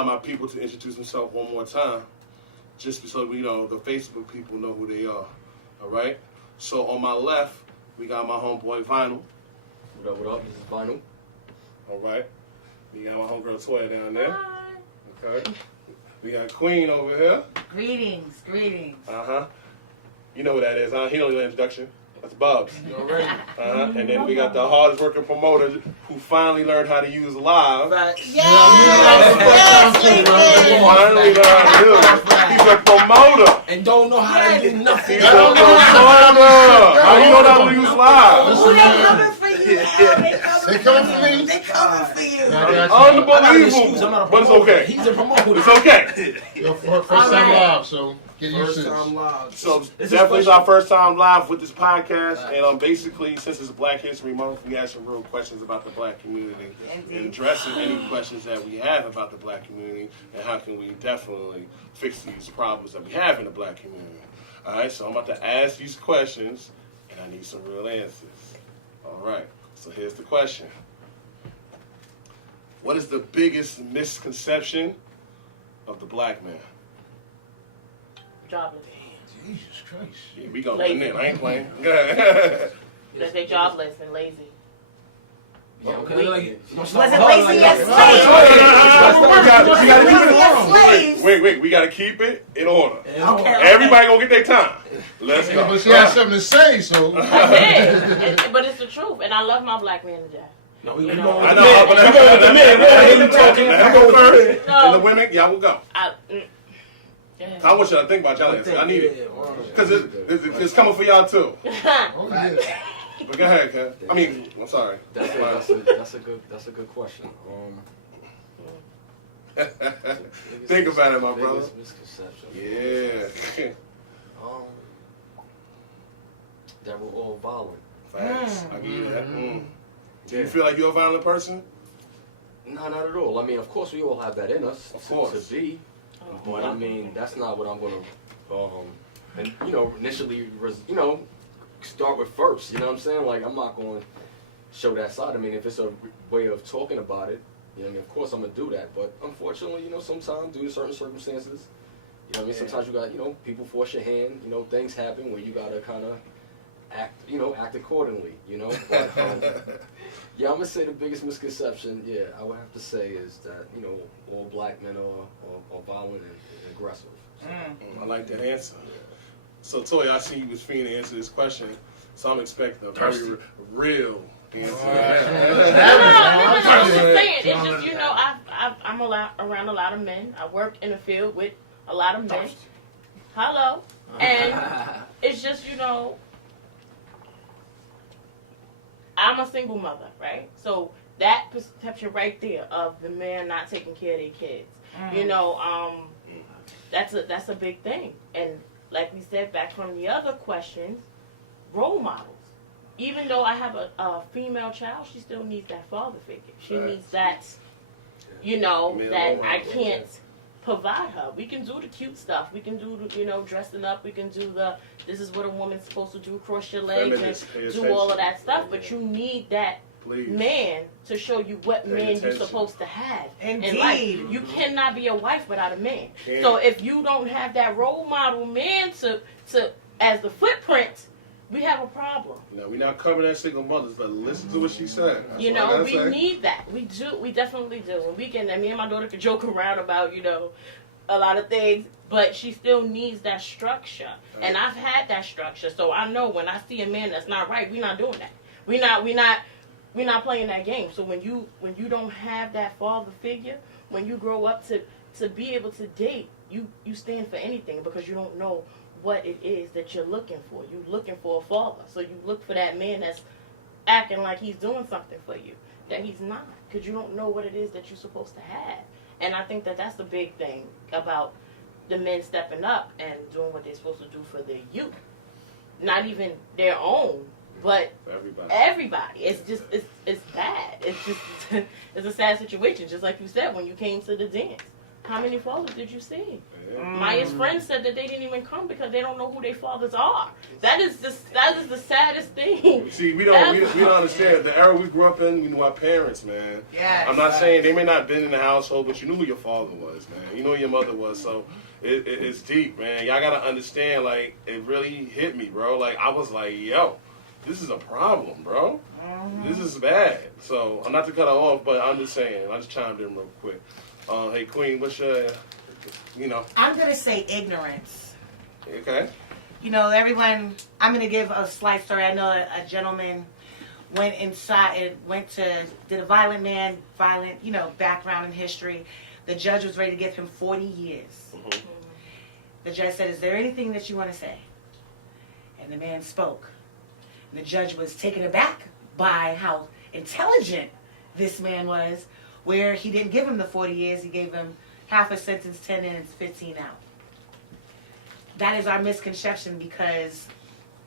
allow my people to introduce themselves one more time, just so the Facebook people know who they are. All right. So on my left, we got my homeboy Vinyl. What up? What up? This is Vinyl. All right. We got my homegirl Toya down there. Hi. Okay. We got Queen over here. Greetings. You know who that is, huh? He don't need an introduction. That's Bubs. Already. And then we got the hardest working promoter who finally learned how to use live. Yes. Finally learned how to do it. He's a promoter. And don't know how to do nothing. He's a promoter. How you know how to use live? Who they coming for you? They coming for me. They coming for you. Unbelievable. But it's okay. He's a promoter. It's okay. Your first time live, so get used to First time it. live. So definitely it's our first time live with this podcast, and basically since it's Black History Month, we have some real questions about the Black community and addressing any questions that we have about the Black community and how can we definitely fix these problems that we have in the Black community. All right, so I'm about to ask these questions, and I need some real answers. All right, so here's the question: what is the biggest misconception of the Black man? Jobless. Jesus Christ. Yeah, we gonna Lazy. win it. I ain't playing. Go ahead. That they jobless and lazy. Yeah, okay. Was it lazy as slaves? Wait. We gotta keep it in order. Okay. Everybody gonna get their time. Let's go. But she has something to say, so. I did. But it's the truth, and I love my Black man to death. No, we I going know. with the men. We don't hear you talking. Let's go first. And the women, y'all will go. I want y'all to think about y'all answer. I need it. Because it's coming for y'all too. Oh, yeah. But go ahead, Kev. I mean, I'm sorry. That's a good question. Think about it, my brother. Biggest misconception. Yeah. That we're all violent. Facts. I give you that. Do you feel like you're a violent person? No, not at all. I mean, of course, we all have that in us Of course. to be. But I mean, that's not what I'm gonna, initially, start with first. You know what I'm saying? Like, I'm not going to show that side. I mean, if it's a way of talking about it, of course I'm gonna do that. But unfortunately, sometimes due to certain circumstances, sometimes you got, people force your hand. Things happen where you gotta kind of act accordingly. But, yeah, I'm gonna say the biggest misconception, I would have to say is that, all Black men are violent and aggressive. So, I like that answer. So, Toya, I see you was fiending to answer this question, so I'm expecting a very real answer. No, I'm just saying. It's just, I'm around a lot of men. I work in the field with a lot of men. Hello. And it's just, I'm a single mother, right? So that perception right there of the man not taking care of their kids, that's a big thing. And like we said back from the other questions, role models. Even though I have a female child, she still needs that father figure. She needs that, that I can't provide her. We can do the cute stuff. We can do the, dressing up. We can do this is what a woman's supposed to do, cross your legs and do all of that stuff. But you need that man to show you what man you're supposed to have. Indeed. In life. You cannot be a wife without a man. So if you don't have that role model man to as the footprint, we have a problem. We're not covering that single mothers, but listen to what she said. That's we need that. We do. We definitely do. And me and my daughter could joke around about, a lot of things, but she still needs that structure. And I've had that structure, so I know when I see a man that's not right, we're not doing that. We're not playing that game. So when you don't have that father figure, when you grow up to be able to date, you stand for anything because you don't know what it is that you're looking for. You're looking for a father. So you look for that man that's acting like he's doing something for you that he's not, because you don't know what it is that you're supposed to have. And I think that that's the big thing about the men stepping up and doing what they're supposed to do for their youth. Not even their own, but everybody. It's just, it's bad. It's just, it's a sad situation. Just like you said, when you came to the dance. How many fathers did you see? Maya's friends said that they didn't even come because they don't know who their fathers are. That is the saddest thing. See, we don't understand the era we grew up in. We knew our parents, man. Yes. I'm not saying they may not have been in the household, but you knew who your father was, man. You know who your mother was. So it's deep, man. Y'all gotta understand. Like, it really hit me, bro. Like, I was like, yo, this is a problem, bro. This is bad. So I'm not to cut her off, but I'm just saying. I just chimed in real quick. Hey, Queen, what's your, I'm going to say ignorance. Okay. Everyone, I'm going to give a slight story. I know a gentleman went inside, did a violent background and history. The judge was ready to give him 40 years. Mm-hmm. The judge said, is there anything that you want to say? And the man spoke. And the judge was taken aback by how intelligent this man was, where he didn't give him the 40 years, he gave him half a sentence, 10 in and 15 out. That is our misconception, because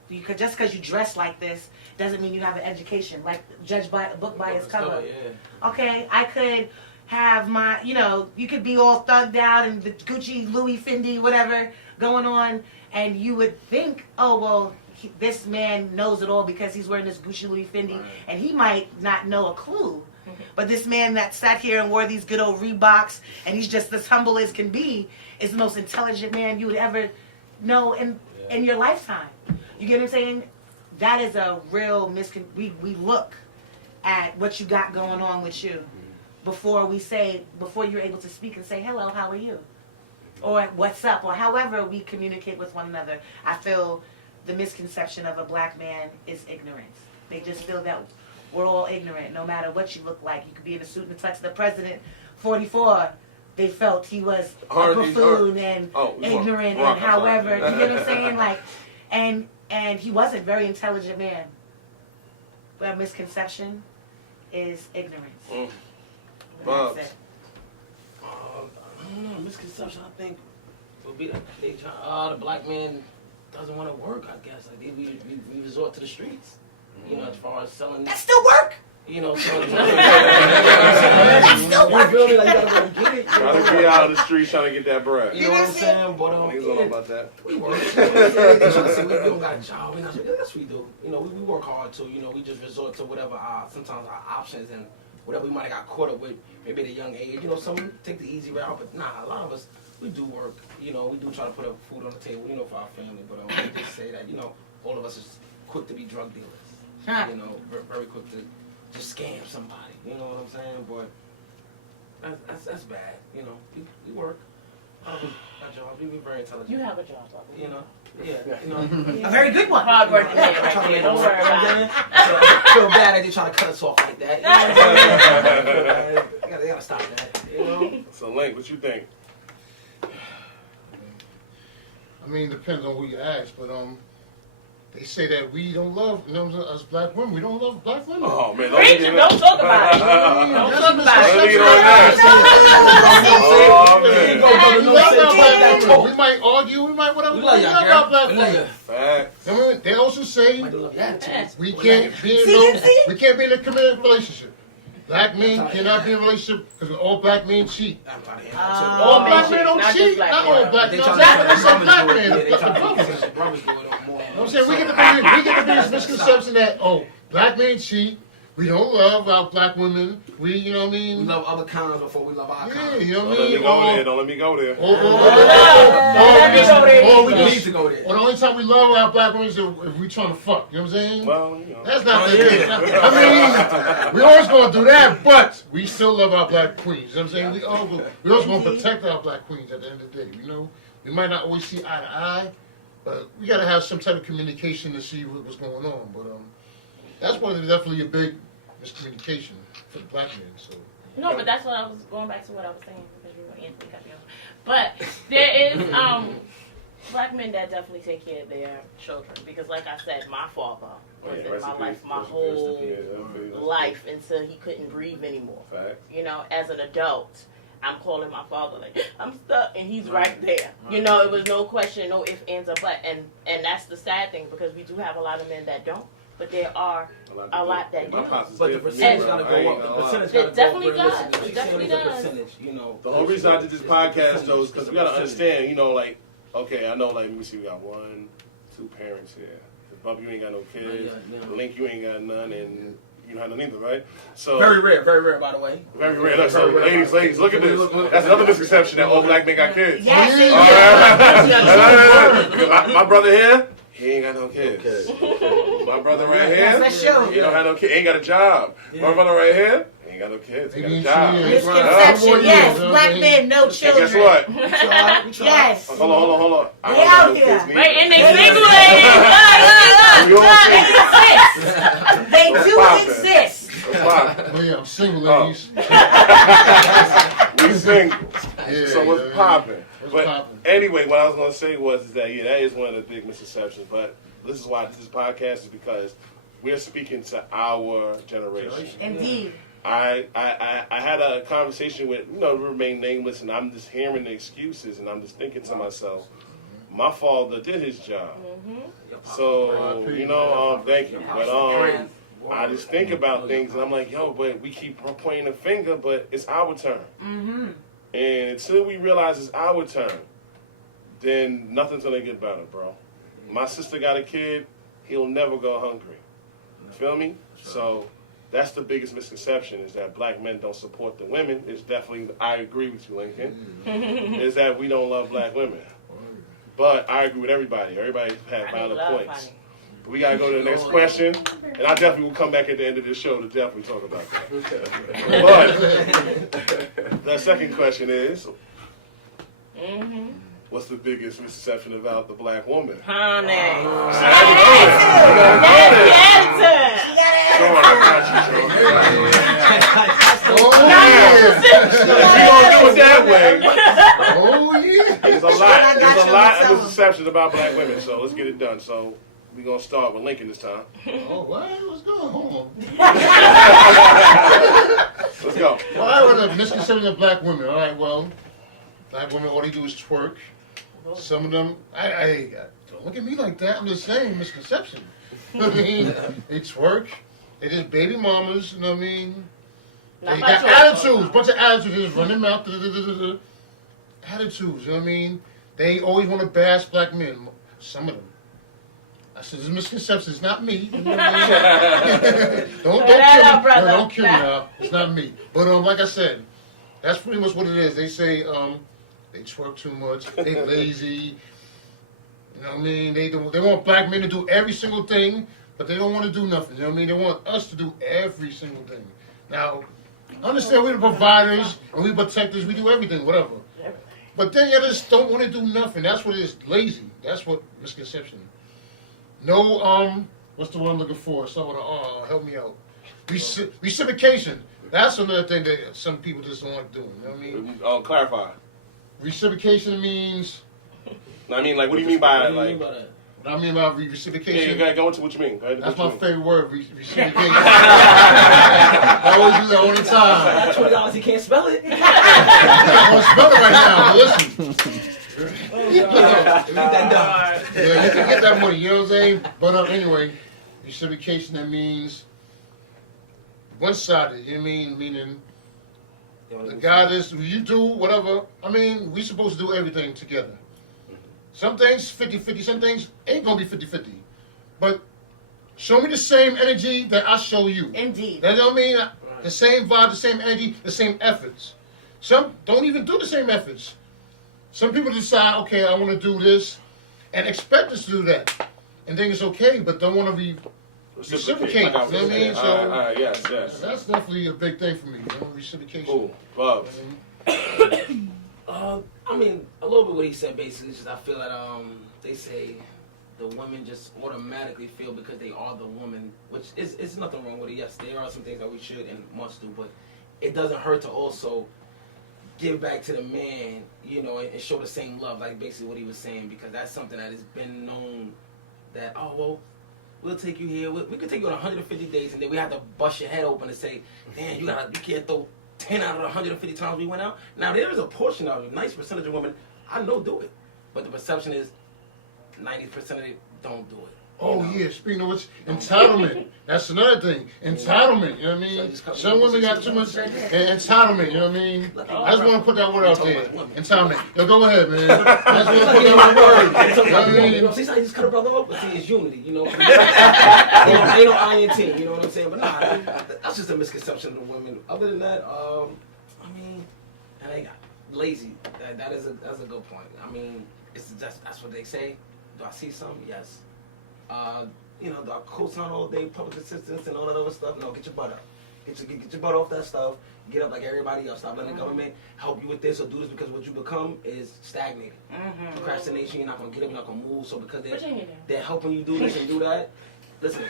just because you dress like this doesn't mean you have an education. Like, judge by a book by its cover. Yeah. Okay, I could have my, you could be all thugged out and the Gucci, Louis, Fendi, whatever going on, and you would think, oh, well, this man knows it all because he's wearing this Gucci, Louis, Fendi, and he might not know a clue. But this man that sat here and wore these good old Reeboks, and he's just as humble as can be, is the most intelligent man you would ever know in your lifetime. You get what I'm saying? That is a real we look at what you got going on with you before you're able to speak and say, hello, how are you? Or what's up? Or however we communicate with one another. I feel the misconception of a black man is ignorance. They just feel that we're all ignorant, no matter what you look like. You could be in a suit and tux. The president, 44, they felt he was a buffoon and ignorant and however. You get what I'm saying? Like, and he wasn't a very intelligent man. But a misconception is ignorance. Bob. That's it. I don't know. Misconception, I think, would be that the black man doesn't want to work, I guess. Like, we resort to the streets. As far as selling. That still work. Selling. That still work. You feel me? Like, you gotta go get it. Trying to be out of the streets, trying to get that bread. You know what I'm saying? But Niggas don't know about that. we work. They try to say we don't got a job. We're not. Yes, we do. We work hard too. We just resort to whatever sometimes our options and whatever we might have got caught up with, maybe at a young age. Some take the easy route, but nah, a lot of us, we do work. We do try to put up food on the table, for our family. But we just say that, all of us is quick to be drug dealers. Very quick to just scam somebody. You know what I'm saying? But that's bad. We work. Our job. We very intelligent. You have a job, A very good one. Hard working man right there. Don't worry about it. I feel bad that they try to cut us off like that. You gotta stop that. So, Link, what you think? I mean, depends on who you ask, but they say that we don't love, us black women. We don't love black women. Oh man, Preacher, don't talk about it. Don't talk about it. We might argue, we might whatever. We love y'all, love girl. black We love women. you. Facts. I mean, they also say Might love your attitude. we can't be in a committed relationship. Black men cannot be in a relationship because all black men cheat. All All black men men don't not cheat. just black Not men. all black They men. try That's to a black man. they That's try a to brother. make brothers do it more. I'm saying we get the biggest misconception that black men cheat. We don't love our black women. We what I mean. We love other kinds before we love our Yeah, kinds. you know Don't what I let me mean. go there. Don't let me go there. Or we We need just to go there. or the only time we love our black women is if we trying to fuck. You know what I'm saying? Well, That's not the case. I mean, we always gonna do that, but we still love our black queens. You know what I'm saying? We always gonna protect our black queens at the end of the day. We might not always see eye to eye, but we gotta have some type of communication to see what's going on. But that's definitely a big miscommunication for the black men. So No, but that's what I was going back to what I was saying because you were Anthony cut me off. But there is black men that definitely take care of their children because, like I said, my father was in my life my whole life until he couldn't breathe anymore. Facts. As an adult, I'm calling my father like I'm stuck, and he's right there. It was no question, no ifs, ands, or buts, and that's the sad thing because we do have a lot of men that don't but there are a lot that do. But the percentage gotta go up. The percentage gotta go up. definitely realistically. does. It She's definitely saying it's a does. percentage, you know. The whole reason I did this podcast though is because we gotta understand, you know, like, okay, I know, like, let me see, we got 1, 2 parents here. Bubba, you ain't got no kids. No. Link, you ain't got none, and you don't have none either, right? So Very rare, by the way. very rare. Look, so ladies, look at this. That's another misconception that all black men got kids. Yes, My brother here, he ain't got no kids. Okay. My brother right here, Yes, let's show. he don't have no kids. Ain't got a job. My brother right here, he ain't got no kids. He got a job. Misconception, yes. Black men, no And children. guess what? Yes. Hold on. I They don't out have no here. kids neither. Right, and they single They do Poppin'. exist. What's poppin'? Oh yeah, I'm single, Oh. ladies. We single. Yeah, So what's poppin'? What's But poppin'? anyway, what I was gonna say was that that is one of the big misconceptions. But this is why this podcast is because we're speaking to our generation. Indeed. I had a conversation with, remain nameless, and I'm just hearing the excuses, and I'm just thinking to myself, my father did his job. So, thank you. But I just think about things, and I'm like, but we keep pointing a finger, but it's our turn. Mm-hmm. And until we realize it's our turn, then nothing's gonna get better, bro. My sister got a kid, he'll never go hungry. Feel me? So that's the biggest misconception, is that black men don't support the women. It's definitely, I agree with you, Lincoln, is that we don't love black women. But I agree with everybody. Everybody had valid points. We gotta go to the next question, and I definitely will come back at the end of this show to definitely talk about that. But the second question is, what's the biggest misconception about the black woman? Honey. Oh We gonna do it that way. yeah. There's a lot of misconceptions about black women, so let's get it done. So we're gonna start with Lincoln this time. Oh, what? What's going on? Let's go. All right, well, the misconception of black women. All right, well, black women, all they do is twerk. Some of them, don't look at me like that. I'm just saying, misconception. I mean, they twerk. They just baby mamas. You know what I mean? They got attitudes. Bunch of attitudes. They just run their mouth. Attitudes. You know what I mean? They always want to bash black men. Some of them. I said, this is misconception. It's not me. You know what I mean? don't kill me. No, don't kill me now. It's not me. But like I said, that's pretty much what it is. They say they twerk too much. They lazy. You know what I mean? They want black men to do every single thing, but they don't want to do nothing. You know what I mean? They want us to do every single thing. Now, understand we're the providers and we protectors. We do everything, whatever. But then you just don't want to do nothing. That's what it is. Lazy. That's what misconception. No, what's the one I'm looking for? Someone help me out. Reciprocation. That's another thing that some people just don't like doing. You know what I mean? Clarify. Reciprocation means. I mean, like, what do you mean by like? What I mean by reciprocation. Yeah, you gotta go into what you mean. Go ahead, That's what my you favorite word. Reciprocation. I always use that all the time. $20, he can't spell it. I can't spell it right now. But listen. That done. Yeah, you can get that money. You know what I'm saying? But anyway, reciprocation, that means one-sided. You know what I mean? Meaning the guy you do whatever. I mean, we supposed to do everything together. Some things 50-50, some things ain't gonna be 50-50. But show me the same energy that I show you. Indeed. That know what I mean? The same vibe, the same energy, the same efforts. Some don't even do the same efforts. Some people decide, okay, I want to do this, and expect us to do that, and think it's okay, but don't want to be reciprocate. You know what I mean? So yes. that's definitely a big thing for me. You know, reciprocation. Cool. Love. I mean, a little bit what he said basically is just I feel that they say the women just automatically feel because they are the woman, which is nothing wrong with it. Yes, there are some things that we should and must do, but it doesn't hurt to also give back to the man, you know, and show the same love, like basically what he was saying, because that's something that has been known that, oh, well, we'll take you here. We could take you on 150 days, and then we have to bust your head open and say, damn, you can't throw 10 out of the 150 times we went out. Now, there is a portion of a nice percentage of women I know do it, but the perception is 90% of it don't do it. Oh yeah, speaking of which, entitlement. That's another thing. Entitlement, you know what I mean? Some women got too much entitlement, you know what I mean? I just want to put that word out there. Entitlement. Yo, go ahead, man. I just want to put that word. You know what I mean? See, how you just cut a brother off, but see, it's unity, you know? Ain't no I in team, you know what I'm saying? But nah, that's just a misconception of the women. Other than that, I mean, and they got lazy. That's a good point. I mean, that's what they say. Do I see something? Yes. You know, do I co-sign all day public assistance and all that other stuff? No, get your butt up. Get your butt off that stuff. Get up like everybody else. Stop letting the government help you with this or do this, because what you become is stagnated. Procrastination, you're not going to get up, you're not going to move. So because they're helping you do this and do that, listen,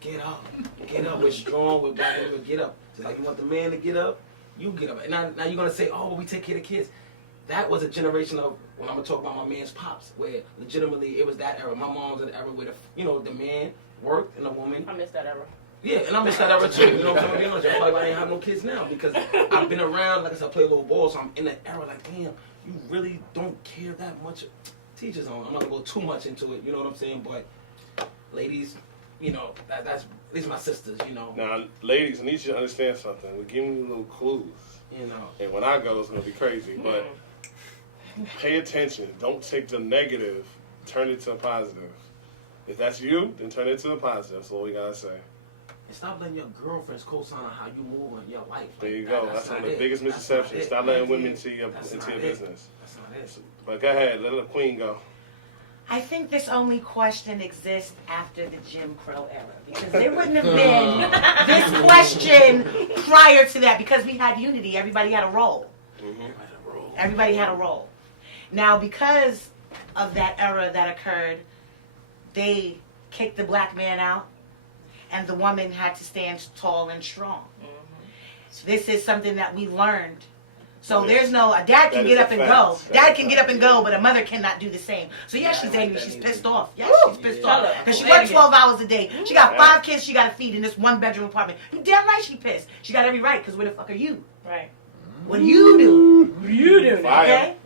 get up. Get up. We're strong. We're black women. Get up. Just like you want the man to get up, you get up. And now you're going to say, oh, but we take care of the kids. That was a generation of, when I'm going to talk about my man's pops, where legitimately it was that era. My mom was in the era where, the man worked and the woman. I missed that era. Yeah, and I miss that era too. You know what I'm saying? I feel like I ain't have no kids now because I've been around, like I said, I play a little ball, so I'm in that era like, damn, you really don't care that much. Teachers on. I'm not going to go too much into it, you know what I'm saying? But ladies, you know, that's at least my sisters, you know. Now, ladies, I need you to understand something. We're giving you little clues. You know. And when I go, it's going to be crazy. But pay attention. Don't take the negative. Turn it to a positive. If that's you, then turn it to a positive. That's all we got to say. And stop letting your girlfriends co-sign on how you move in your life. There you go. That's one of the biggest misconceptions. Stop letting women into your business. That's not it. But go ahead. Let the queen go. I think this only question exists after the Jim Crow era, because there wouldn't have been this question prior to that, because we had unity. Everybody had a role. Everybody had a role. Now, because of that era that occurred, they kicked the black man out, and the woman had to stand tall and strong. This is something that we learned. So there's no, a dad can get up and go. Dad can get up and go, but a mother cannot do the same. So yeah, she's angry. She's pissed off. Yeah, she's pissed off. Because she worked 12 hours a day. She got 5 kids she got to feed in this 1-bedroom apartment. You damn right she pissed. She got every right, because where the fuck are you? Right. What do you do? What do you do? Okay?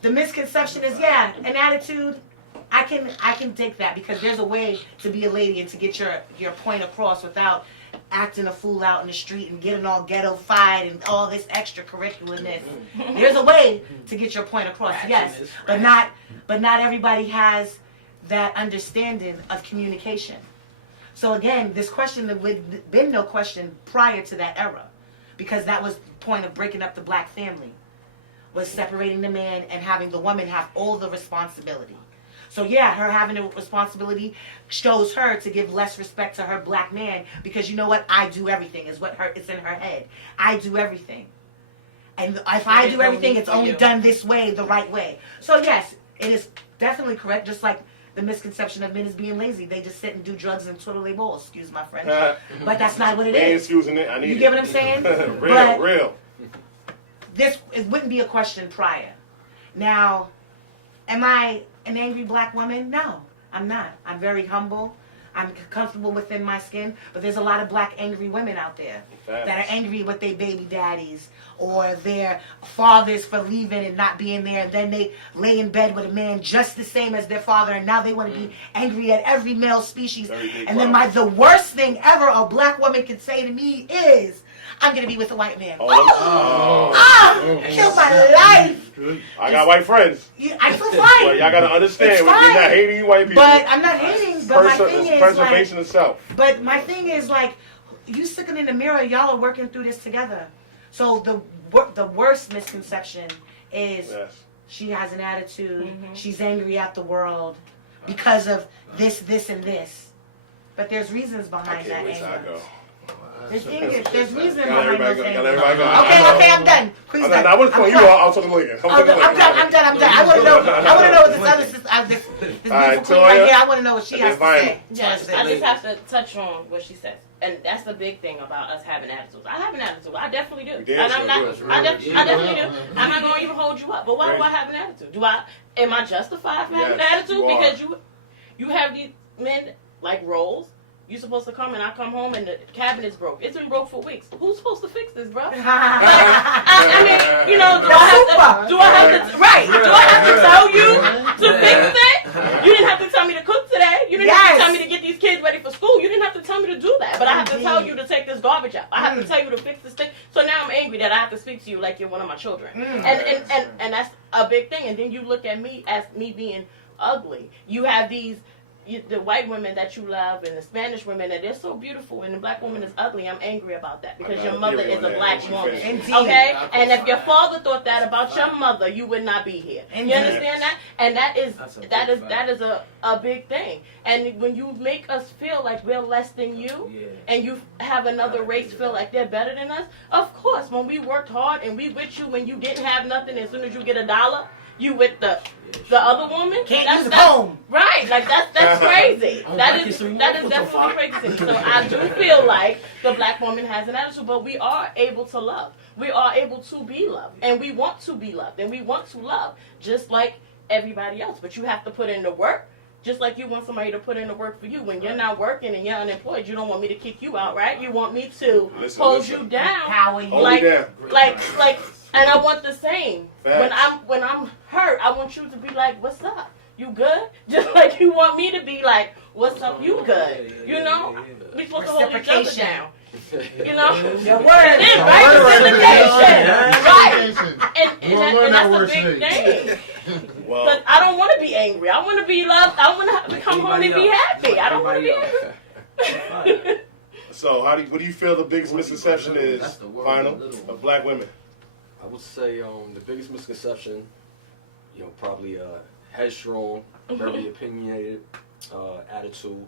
The misconception is, yeah, an attitude. I can take that, because there's a way to be a lady and to get your point across without acting a fool out in the street and getting all ghetto-fied and all this extracurricularness. There's a way to get your point across, yes, but not everybody has that understanding of communication. So again, this question, there would have been no question prior to that era, because that was the point of breaking up the black family, was separating the man and having the woman have all the responsibility. So yeah, her having the responsibility shows her to give less respect to her black man, because you know what? I do everything is what it's in her head. I do everything. And if I do everything, it's only done this way, the right way. So yes, it is definitely correct, just like the misconception of men is being lazy. They just sit and do drugs and twiddle their balls, excuse my French. But that's not what it is. Ain't excusing it. I need you get what I'm saying? real. It wouldn't be a question prior. Now, am I an angry black woman? No, I'm not. I'm very humble. I'm comfortable within my skin. But there's a lot of black angry women out there that are angry with their baby daddies or their fathers for leaving and not being there. And then they lay in bed with a man just the same as their father, and now they want to be angry at every male species. And then the worst thing ever a black woman can say to me is, I'm going to be with a white man. Kill my life. I got white friends. I feel fine. But y'all got to understand, we're not hating you white people. But I'm not hating, but my thing is preservation of self. But my thing is, like, you sticking in the mirror, y'all are working through this together. So the worst misconception is she has an attitude, she's angry at the world because of this, and this. But there's reasons behind that anger. There's reasons behind those things. Okay, I'm done. Please done. I wasn't calling you out. I was talking to Lincoln. I'm done. I want to know what this other this beautiful queen right here. I want to know what she has to say. I just have to touch on what she says, and that's the big thing about us having attitudes. I have an attitude. I definitely do. And I'm not. I definitely do. I'm not going to even hold you up. But why do I have an attitude? Am I justified for having an attitude? Because you have these men like roles. You're supposed to come and I come home and the cabinet's broke. It's been broke for weeks. Who's supposed to fix this, bro? I mean, do I have to tell you to fix it? You didn't have to tell me to cook today. You didn't have to tell me to get these kids ready for school. You didn't have to tell me to do that. But I have to tell you to take this garbage out. I have to tell you to fix this thing. So now I'm angry that I have to speak to you like you're one of my children. And that's a big thing. And then you look at me as me being ugly. You have the white women that you love and the Spanish women, and they're so beautiful, and the black woman is ugly. I'm angry about that because your mother is a black woman. Okay? And if your father thought that about your mother, you would not be here. You understand that? And that is a big thing. And when you make us feel like we're less than you, and you have another race feel like they're better than us, of course, when we worked hard and we with you when you didn't have nothing, as soon as you get $1, you with the other woman? Can't use a comb. Right, like that's crazy. That is definitely crazy. So I do feel like the black woman has an attitude, but we are able to love. We are able to be loved, and we want to be loved, and we want to love just like everybody else. But you have to put in the work, just like you want somebody to put in the work for you. When you're not working and you're unemployed, you don't want me to kick you out, right? You want me to hold you down, Power you. like. And I want the same. When I'm hurt, I want you to be like, "What's up? You good?" Just like you want me to be like, "What's up? You good?" You know, we supposed to hold each other down. You know, your word, right? Reciprocation, right? And that's a big thing. Because I don't want to be angry. I want to be loved. I want to come home and be happy. I don't want to be angry. So, what do you feel the biggest misconception is, Final, of black women? I would say the biggest misconception, probably headstrong, very opinionated attitude.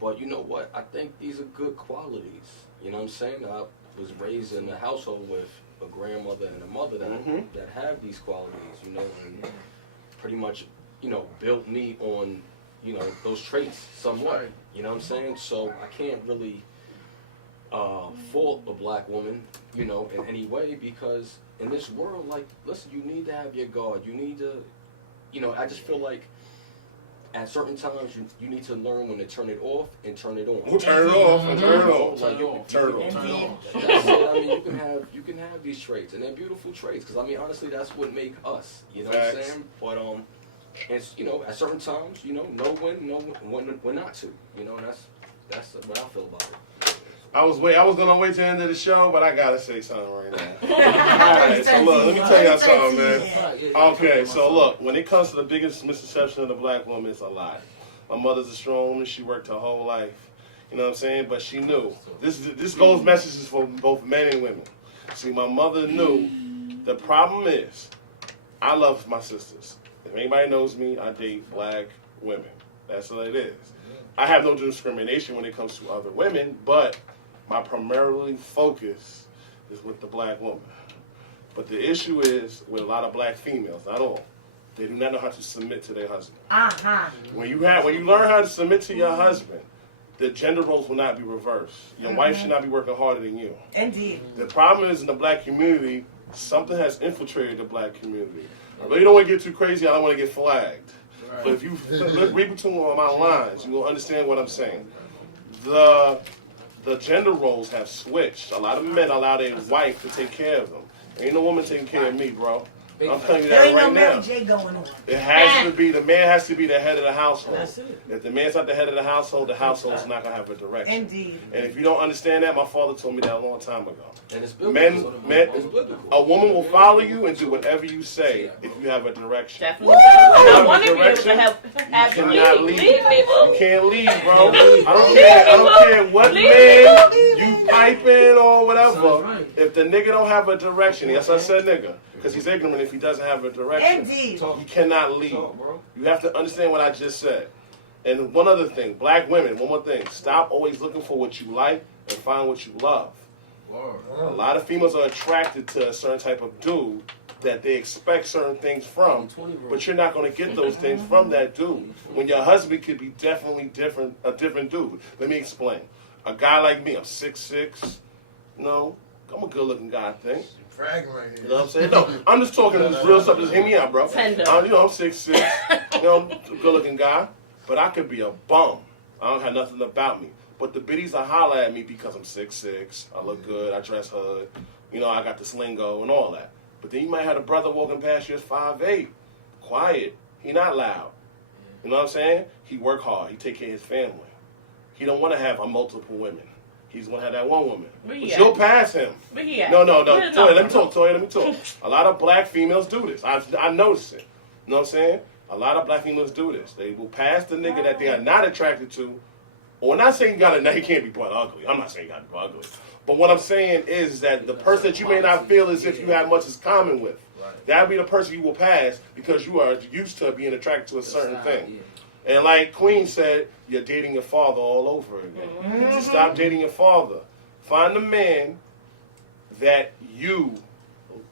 But you know what? I think these are good qualities. You know what I'm saying? I was raised in a household with a grandmother and a mother that have these qualities, and pretty much, built me on, those traits somewhat. You know what I'm saying? So I can't really fault a black woman, in any way, because in this world, like, listen, you need to have your guard. You need to, I just feel like at certain times you need to learn when to turn it off and turn it on. Turn it off and turn it on. Like, turn it on. That's it. I mean, you can have these traits, and they're beautiful traits. Because I mean, honestly, that's what make us. You know what I'm saying? But and at certain times, know when not to. And that's what I feel about it. I was gonna wait till the end of the show, but I gotta say something right now. Alright, so look, let me tell y'all something, man. Okay, so look, when it comes to the biggest misconception of the black woman, it's a lie. My mother's a strong woman, she worked her whole life. You know what I'm saying? But she knew. This goes messages for both men and women. See, my mother knew. The problem is, I love my sisters. If anybody knows me, I date black women. That's what it is. I have no discrimination when it comes to other women, but my primarily focus is with the black woman. But the issue is with a lot of black females, not all. They do not know how to submit to their husband. When you learn how to submit to your husband, the gender roles will not be reversed. Your wife should not be working harder than you. Indeed. The problem is in the black community, something has infiltrated the black community. I really don't want to get too crazy. I don't want to get flagged. But if you read between my lines, you will understand what I'm saying. The gender roles have switched. A lot of men allow their wife to take care of them. Ain't no woman taking care of me, bro. I'm telling you that right now. Mary J going on. It has to be, the man has to be the head of the household. That's it. If the man's not the head of the household is not going to have a direction. Indeed. And if you don't understand that, my father told me that a long time ago. And it's biblical. A woman will follow you and do whatever you say if you have a direction. Definitely. I want to be able to have You cannot leave. Leave people. You can't leave, bro. I don't care what man you piping or whatever. If the nigga don't have a direction, yes, I said nigga, because he's ignorant if he doesn't have a direction. Indeed. He cannot leave. You have to understand what I just said. And one other thing, black women, one more thing. Stop always looking for what you like and find what you love. A lot of females are attracted to a certain type of dude that they expect certain things from, but you're not going to get those things from that dude. When your husband could be definitely a different dude. Let me explain. A guy like me, I'm 6'6". No, I'm a good-looking guy, I think. Fragging right here. You know what I'm saying? No, I'm just talking this real stuff. Just hear me out, bro. Tender. I'm 6'6". I'm a good-looking guy, but I could be a bum. I don't have nothing about me. But the biddies will holler at me because I'm 6'6", I look good, I dress hood, I got this lingo and all that. But then you might have a brother walking past you that's 5'8", quiet, he not loud. You know what I'm saying? He work hard. He take care of his family. He don't want to have multiple women. He's going to have that one woman. But you'll pass him. But yeah. No. Toya, let me talk. A lot of black females do this. I notice it. You know what I'm saying? A lot of black females do this. They will pass the nigga that they are not attracted to. Or not saying he can't be butt ugly. I'm not saying you got to be butt ugly. But what I'm saying is that the person that you may not feel as if you have much in common with, that'll be the person you will pass because you are used to being attracted to a certain thing. And like Queen said, you're dating your father all over again. So stop dating your father. Find a man that you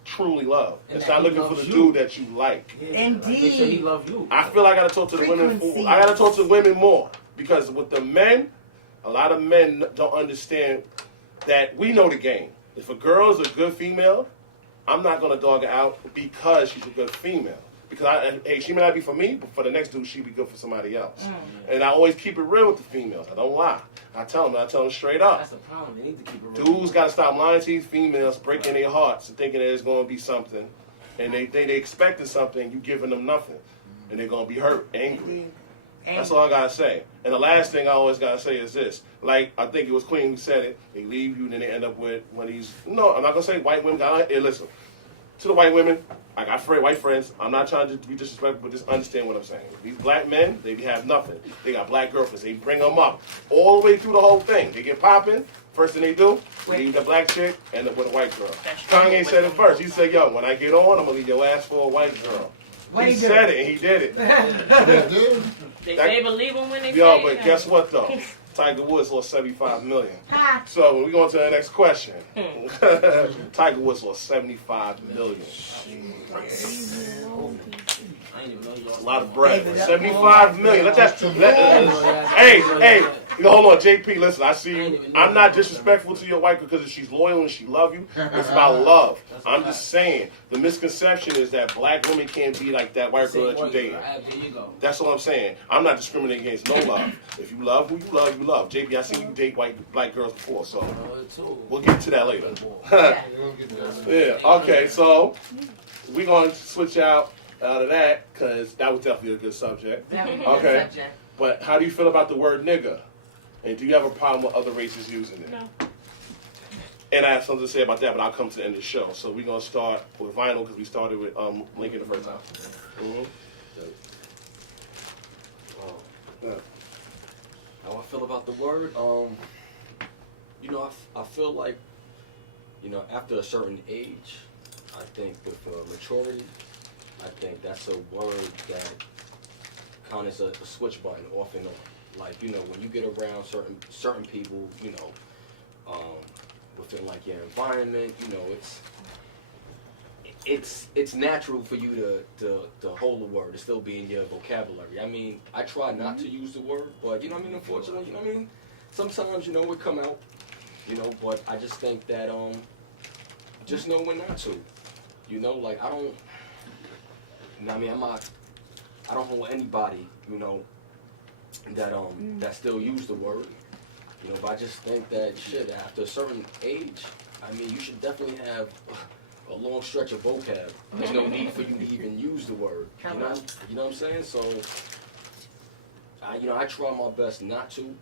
truly love. And stop looking for the dude that you like. Indeed. Make sure he love you. I feel like I gotta talk to the women. I gotta talk to women more because with the men, a lot of men don't understand that we know the game. If a girl is a good female, I'm not gonna dog her out because she's a good female. Because she may not be for me, but for the next dude, she'd be good for somebody else. And I always keep it real with the females. I don't lie. I tell them straight up. That's the problem. They need to keep it real. Dudes got to stop lying to these females, breaking their hearts, and thinking that it's going to be something. And they expecting something, you giving them nothing. And they're going to be hurt, angry. That's all I got to say. And the last thing I always got to say is this. Like, I think it was Queen who said it. They leave you, and then they end up with one of these. No, I'm not going to say white women. Hey, listen. To the white women, I got white friends. I'm not trying to be disrespectful, but just understand what I'm saying. These black men, they have nothing. They got black girlfriends. They bring them up all the way through the whole thing. They get popping. First thing they do, leave the black chick and with a white girl. Kanye said it first. He said, yo, when I get on, I'm going to leave your ass for a white girl. He said it, and he did it. They say believe him when they say it. Yo, but guess what, though? Tiger Woods lost $75 million. So we're going to the next question. Tiger Woods lost $75 million. A lot of bread. $75 million. Hey, hold on, JP. Listen, I see you. I'm not disrespectful to your wife because she's loyal and she love you. It's about love. I'm just saying the misconception is that black women can't be like that white girl that you dating. That's all I'm saying. I'm not discriminating against no love. If you love who you love, you love. JP, I seen you date black girls before, so we'll get to that later. Yeah. Okay. So we're gonna switch out of that because that was definitely a good subject. Okay. But how do you feel about the word nigga? And do you have a problem with other races using it? No. And I have something to say about that, but I'll come to the end of the show. So we're going to start with Vinyl because we started with Lincoln the first time. How I feel about the word? I feel like, after a certain age, I think with maturity, I think that's a word that kind of is a switch button off and on. Like, when you get around certain people, within like your environment, it's natural for you to hold the word, to still be in your vocabulary. I mean, I try not to use the word, but unfortunately, sometimes, it come out, but I just think that, just know when not to. Like, I don't hold anybody, that still use the word, but I just think that after a certain age, you should definitely have a long stretch of vocab. There's no need for you to even use the word. You know what I'm saying? So, I try my best not to,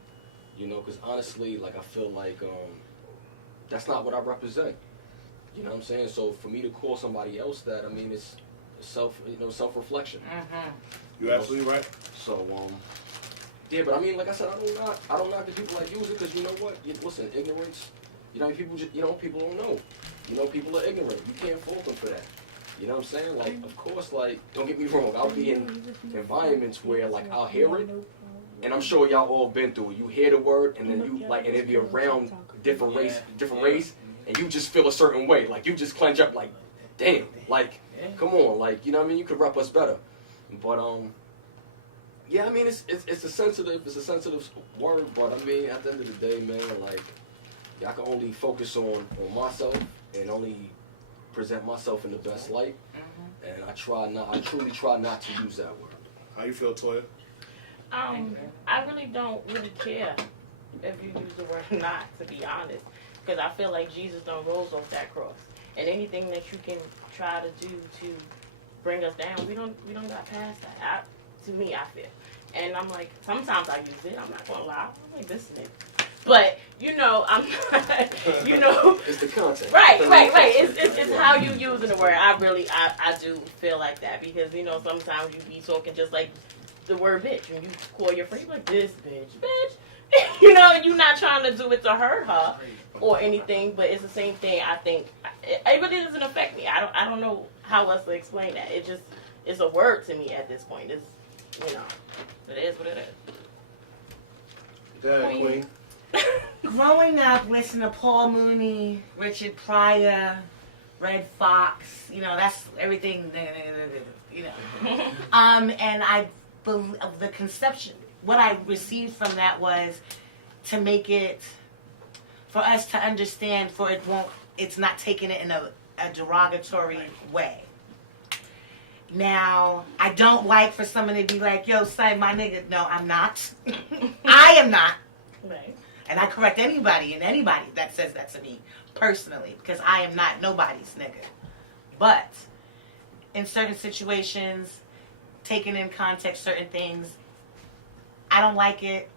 because honestly, like, I feel like that's not what I represent. You know what I'm saying? So for me to call somebody else that, it's self-reflection. You're absolutely right. So, yeah, but like I said, I don't knock the people that use it because you know what? Listen, ignorance. People people don't know. People are ignorant. You can't fault them for that. You know what I'm saying? Like, of course, like, don't get me wrong. I'll be in environments where, like, I'll hear it, and I'm sure y'all all been through it. You hear the word, and then you, like, and if you're around different race, and you just feel a certain way. Like, you just clench up, like, damn, like, come on, like, you could rep us better. But, yeah, it's a sensitive word, but at the end of the day, man, like, I can only focus on myself and only present myself in the best light, and I truly try not to use that word. How you feel, Toya? I really don't care if you use the word or not, to be honest, because I feel like Jesus done rose off that cross, and anything that you can try to do to bring us down, we don't got past that. To me, I feel. And I'm like, sometimes I use it. I'm not gonna lie. I'm like, this nigga. But I'm not. It's the content. Right. It's how you using the word. I do feel like that because sometimes you be talking just like the word bitch when you call your friend like this bitch. You're not trying to do it to hurt her or anything, but it's the same thing. I think it really doesn't affect me. I don't know how else to explain that. It's a word to me at this point. It's it is what it is. Go ahead, Queen. Growing up, listening to Paul Mooney, Richard Pryor, Red Fox, that's everything, and I believe the conception, what I received from that was to make it, for us to understand, it's not taking it in a derogatory way. Now, I don't like for someone to be like, yo, son, my nigga. No, I'm not. I am not. Right. And I correct anybody that says that to me personally, because I am not nobody's nigga. But in certain situations, taking in context certain things, I don't like it.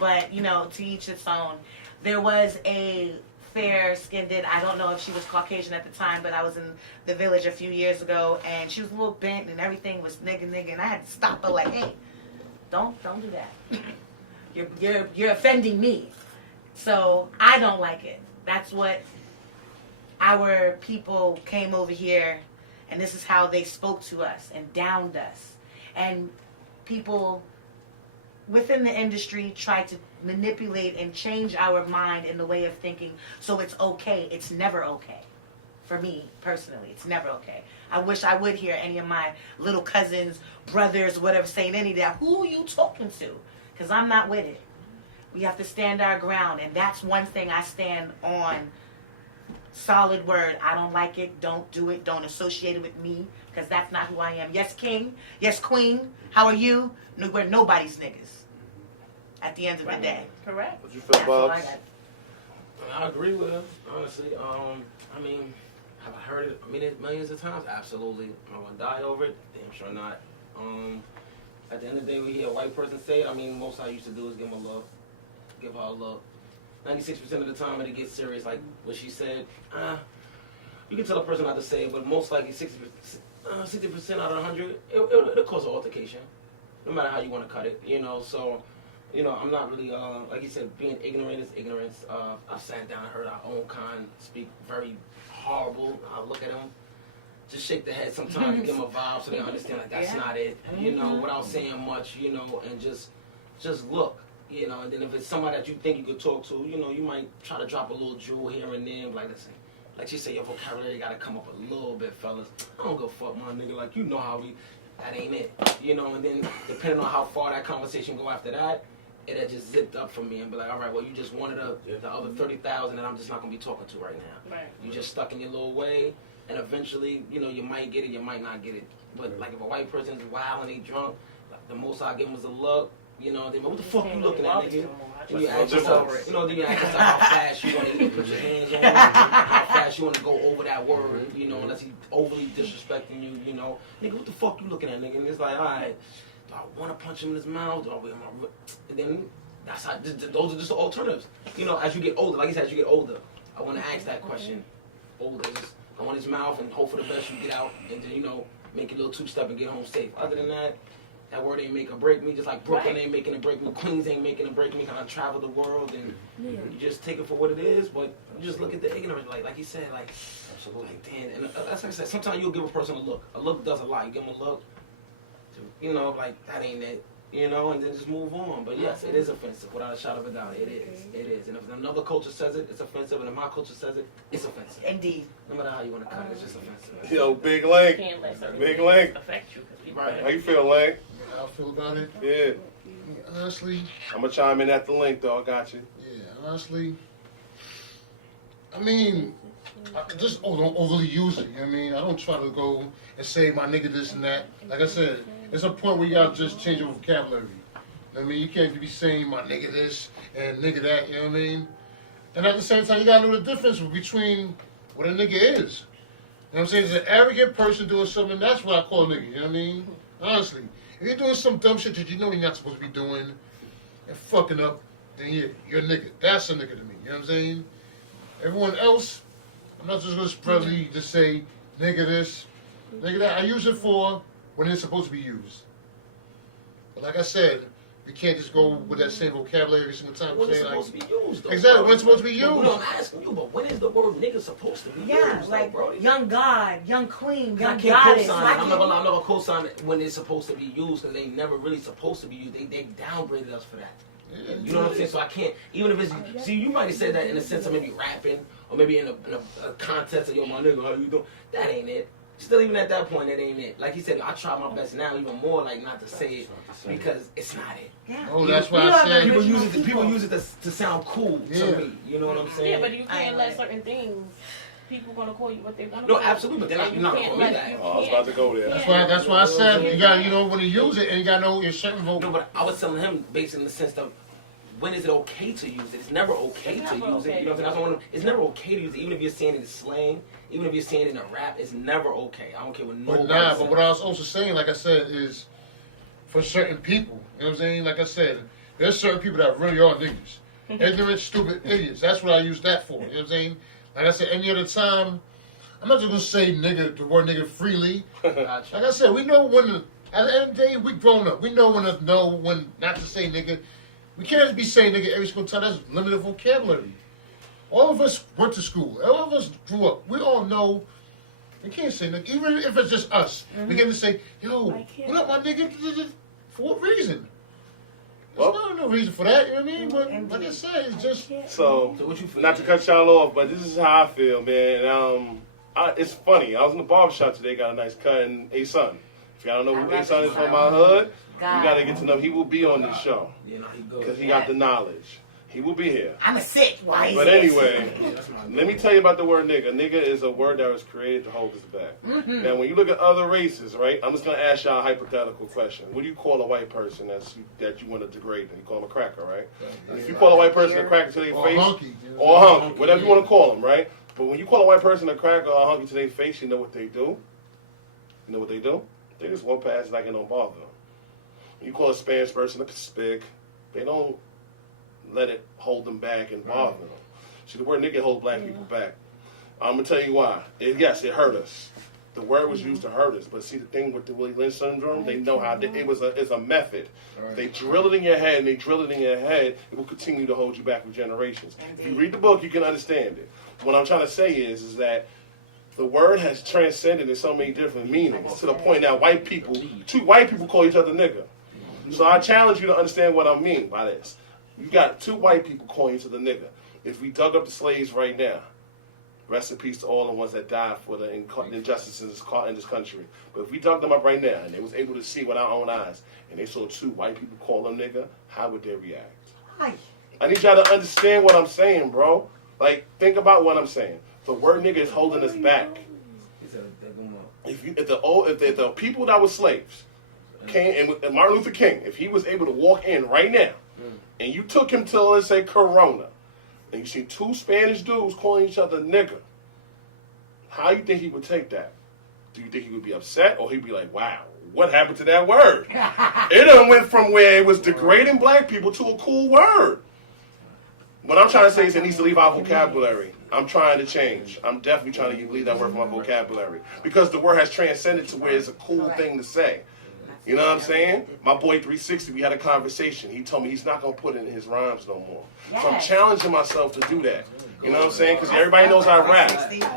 But, to each its own. There was a fair-skinned, I don't know if she was Caucasian at the time, but I was in the village a few years ago, and she was a little bent, and everything was nigga, and I had to stop her like, hey, don't do that. You're offending me. So I don't like it. That's what our people came over here, and this is how they spoke to us and downed us. And people within the industry try to manipulate and change our mind in the way of thinking so it's okay. It's never okay. For me, personally, it's never okay. I wish I would hear any of my little cousins, brothers, whatever, saying any of that. Who are you talking to? Because I'm not with it. We have to stand our ground, and that's one thing I stand on. Solid word. I don't like it. Don't do it. Don't associate it with me, because that's not who I am. Yes, king. Yes, queen. How are you? No, we're nobody's niggas. At the end of the day. Correct. What you feel, Bubs? I agree with her, honestly. Have I heard it millions of times? Absolutely. Am I gonna die over it? Damn sure not. At the end of the day, we hear a white person say it. Most I used to do is give them a look. Give her a look. 96% of the time when it gets serious, like what she said, you can tell a person not to say it, but most likely 60% out of 100, it'll cause an altercation. No matter how you want to cut it, so... I'm not really, like you said, being ignorant is ignorance. I've sat down and heard our own kind speak very horrible. I look at them, just shake the head sometimes and give them a vibe so they understand like that's not it, without saying much, and just look, and then if it's somebody that you think you could talk to, you might try to drop a little jewel here and there, like listen, like you say, your vocabulary got to come up a little bit, fellas. I don't give a fuck, my nigga, like how that ain't it, and then depending on how far that conversation go after that, it had just zipped up for me and be like, all right, well, you just wanted the other 30,000 and I'm just not going to be talking to right now. Right. You just stuck in your little way, and eventually, you might get it, you might not get it. But, like, if a white person's wild and they drunk, like, the most I give them is a look, then what the fuck you looking at, nigga? And you ask yourself, how fast you want to put your hands on it, how fast you want to go over that word, unless he overly disrespecting you, nigga, what the fuck you looking at, nigga? And it's like, all right. Do I want to punch him in his mouth? And then that's how. Those are just the alternatives. As you get older, like I said, as you get older, I want to ask that question. Older, just go in his mouth and hope for the best. You get out and then make your little two-step and get home safe. Other than that, that word ain't make or break me. Just like Brooklyn ain't making it break me, Queens ain't making it break me. Kind of travel the world and you just take it for what it is. But you just look at the ignorance, like you said, like absolutely. Like damn, and that's like I said. Sometimes you'll give a person a look. A look does a lot. You give them a look. Like that ain't it, and then just move on. But yes, it is offensive, without a shadow of a doubt. It is. And if another culture says it, it's offensive. And if my culture says it, it's offensive. Indeed. No matter how you want to cut it, it's just offensive. Yo, Big Link. Can't let certain Big things Link. affect you. Right. How you feel, Link? How I feel about it? Yeah. Honestly, I'm going to chime in at the link, though. I got you. yeah, honestly, I just don't overly use it, I don't try to go and say my nigga this and that. Like I said, it's a point where you gotta just change your vocabulary. You can't be saying my nigga this and nigga that, And at the same time, you gotta know the difference between what a nigga is. It's an arrogant person doing something, that's what I call a nigga, Honestly. If you're doing some dumb shit that you know you're not supposed to be doing and fucking up, then you're a nigga. That's a nigga to me. You know what I'm saying? Everyone else, I'm not just gonna spreadly just say nigga this, nigga that. I use it for when it's supposed to be used. But like I said, we can't just go with that same vocabulary every single time. When it's supposed to be used, though. Exactly, bro. when it's supposed to be used. No, I'm asking you, but when is the word nigga supposed to be Yeah, used, like though, bro? young God, young queen, I young can't goddess. co-sign Why it. I'm not can't- gonna co-sign it when it's supposed to be used, because they never really supposed to be used. They downgraded us for that. You know what I'm saying? So I can't, even if it's, see, you might have said that in a sense of maybe rapping, or maybe in a contest of, yo, my nigga, how you doing? That ain't it. Still, even at that point, that ain't it. Like he said, I try my best now, even more, like, not to say it, because it's not it. Yeah. Oh, that's why We I are said. the People original use it to sound cool Yeah. to me. You know what I'm saying? Yeah, but you I can't ain't let with it. certain things. People gonna call you what they're gonna. No, call you. absolutely, but they're not- And you're not can't gonna let- be that. you Oh, I was can't- about to go there. That's why I said you got you know when you use it and you got to know your certain No, vocal. but I was telling him based in the sense of when is it okay to use it? It's never okay It's to never use it. okay. You know what I'm saying? It's never okay to use it, even if you're saying it in slang, even if you're saying it in a rap. It's never okay. I don't care what nobody But nah, says. but what I was also saying, like I said, is for certain people. You know what I'm saying? Like I said, there's certain people that really are niggas. Ignorant, stupid idiots. That's what I use that for. You know what I'm saying? Like I said, any other time, I'm not just gonna say nigga, the word nigga freely. Gotcha. Like I said, we know when to, at the end of the day, we grown up. We know when not to say nigga. We can't just be saying nigga every single time. That's limited vocabulary. All of us went to school. All of us grew up. We all know we can't say nigga. Even if it's just us. We get to say, yo, I can't. what up, my nigga? For what reason? Well- There's no reason for that, you know what I mean? But like I said, it's just So, So what you feel? not to cut y'all off, but this is how I feel, man. It's funny. I was in the barbershop today, got a nice cut, and A-Son. If y'all don't know who I A-Son is love from A-Son. my hood, God. you got to get to know him. He will be on this show Yeah, no, he goes. because he got the knowledge. He will be here. I'm a sick. Why? But anyway, let me tell you about the word nigga. Nigga is a word that was created to hold us back. Now, when you look at other races, right, I'm just going to ask y'all a hypothetical question. What do you call a white person that you want to degrade? You call them a cracker, right? And if you call a white person a cracker to their or face, hunky. or a hunky, whatever you want to call them, right? But when you call a white person a cracker or a hunky to their face, you know what they do? You know what they do? They just walk past like it don't bother them. When you call a Spanish person a spick, they don't let it hold them back and bother them. See, the word nigga holds black people back. I'm going to tell you why. Yes, it hurt us. The word was used to hurt us. But see, the thing with the Willie Lynch syndrome, they know how it's a method. If they drill it in your head and they drill it in your head, it will continue to hold you back for generations. If you read the book, you can understand it. What I'm trying to say is that the word has transcended in so many different meanings to the point now two white people call each other nigga. So I challenge you to understand what I mean by this. You got two white people calling each other nigga. If we dug up the slaves right now, rest in peace to all the ones that died for the injustices caught in this country. But if we dug them up right now and they was able to see with our own eyes and they saw two white people call them nigga, how would they react? Why? I need y'all to understand what I'm saying, bro. Like, think about what I'm saying. The word nigga is holding us back. He said, they're going on. If the people that were slaves came, and with Martin Luther King, if he was able to walk in right now, and you took him to, let's say, Corona, and you see two Spanish dudes calling each other nigga, how you think he would take that? Do you think he would be upset, or he'd be like, wow, what happened to that word? It done went from where it was degrading black people to a cool word. What I'm trying to say is it needs to leave our vocabulary. I'm trying to change. I'm definitely trying to leave that word from my vocabulary. Because the word has transcended to where it's a cool thing to say. You know what I'm saying? My boy 360, we had a conversation. He told me he's not going to put it in his rhymes no more. So I'm Yes. challenging myself to do that. You know what I'm saying? Because everybody knows I rap.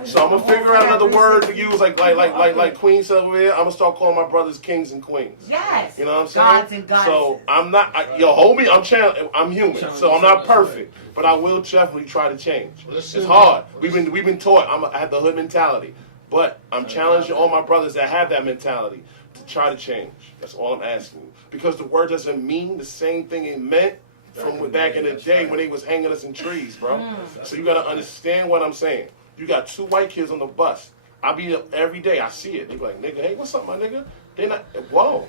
So I'm going to figure out another word to use like Queen said over here. I'm going to start calling my brothers kings and queens. Yes. You know what I'm saying? Gods and goddesses. So I'm not, hold me, I'm human. So I'm not perfect. But I will definitely try to change. It's hard. We've been taught. I have the hood mentality. But I'm challenging all my brothers that have that mentality to try to change. That's all I'm asking you. Because the word doesn't mean the same thing it meant from back in the day when they was hanging us in trees, bro. So you got to understand what I'm saying. You got two white kids on the bus. I be up every day. I see it. They be like, nigga, hey, what's up, my nigga? They not, whoa.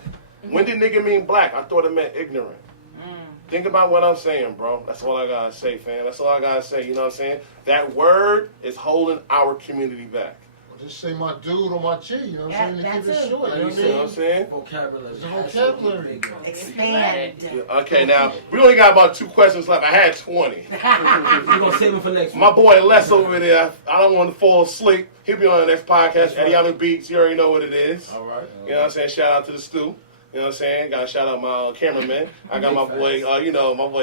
When did nigga mean black? I thought it meant ignorant. Think about what I'm saying, bro. That's all I gotta say, fam. That's all I gotta say. You know what I'm saying? That word is holding our community back. just say my dude or my G, you know what I'm saying? Yeah, To keep that it too. short, you know You see what I'm saying? Vocabulary. It's a vocabulary. Expand. Okay, now we only got about 2 questions left. I had 20. We're gonna save it for next week. My boy Les over there, I don't want to fall asleep. He'll be on the next podcast. Eddie on the Beats, you already know what it is. All right. You know what I'm saying? Shout out to the stew. You know what I'm saying? Got to shout out my cameraman. I got my boy,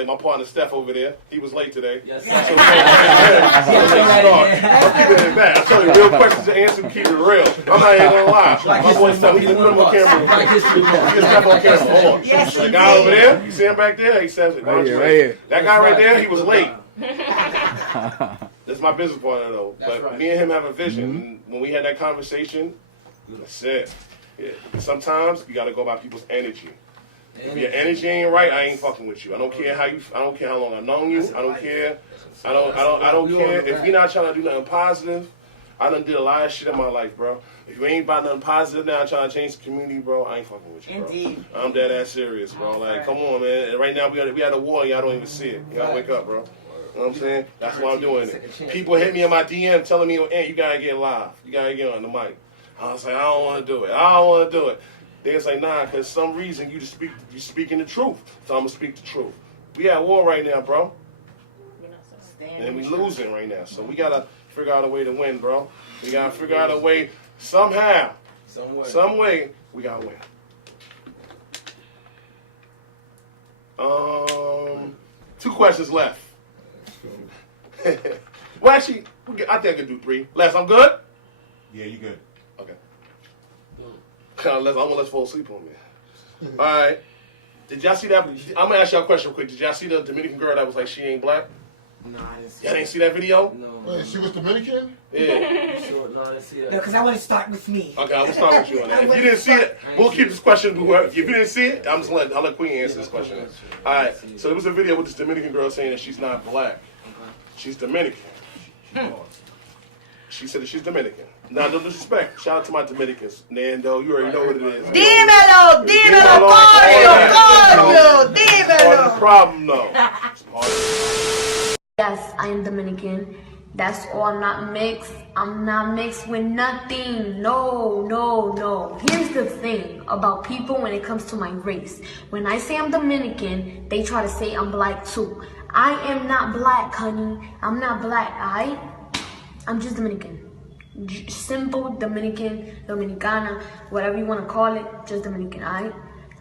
my partner Steph over there. He was late today. Yes, So, sir. I'm keeping it back. I tell you, real questions to answer, keep it real. I'm not even gonna lie. My boy Steph, he's put him on camera. Black History Month. Get Steph on camera. Hold on. Yes, The he guy did. over there, you see him back there? He says it. Right here. That guy right there, he was That's late. right. That's my business partner though. That's But right. me and him have a vision. And when we had that conversation, that's it. Yeah. Sometimes you gotta go by people's energy. If your energy ain't right, I ain't fucking with you. I don't care how long I've known you. I don't care. I don't care. If you're not trying to do nothing positive, I done did a lot of shit in my life, bro. If you ain't about nothing positive now, trying to change the community, bro, I ain't fucking with you, bro. Indeed. I'm dead ass serious, bro. Like, come on, man. And right now we had a war, and y'all don't even see it. You gotta wake up, bro. You know what I'm saying? That's why I'm doing it. People hit me in my DM telling me, hey, you gotta get live. You gotta get on the mic. I was like, I don't want to do it. I don't want to do it. They was like, nah, because some reason you speaking the truth. So I'm going to speak the truth. We at war right now, bro. And we losing right now. So we got to figure out a way to win, bro. We got to figure out a way, somehow, some way, we got to win. 2 questions left. Well, actually, I think I can do 3. Les, I'm good? Yeah, you good. Okay. I'm gonna let fall asleep on me. All right. Did y'all see that? I'm gonna ask y'all a question real quick. Did y'all see the Dominican girl that was like she ain't black? No, I didn't see Y'all didn't see that video? No. Wait, she was Dominican? Yeah. Sure, no, I didn't see that. No, because I want to start with me. Okay, I'm gonna start with you on that. If you didn't see it, we'll keep this question. If you didn't see it, I'll let Queen answer this question. All right. So there was a video with this Dominican girl saying that she's not black. She's Dominican. She said that she's Dominican. Now, no disrespect. Shout out to my Dominicans. Nando, you already know what it is. Dímelo, dímelo, coño, dímelo. Part of the problem, though. It's part of Yes, I am Dominican. That's all. I'm not mixed. I'm not mixed with nothing. No, no, no. Here's the thing about people when it comes to my race. When I say I'm Dominican, they try to say I'm black too. I am not black, honey. I'm not black, alright? I'm just Dominican. Simple Dominican, Dominicana, whatever you want to call it, just Dominican, alright?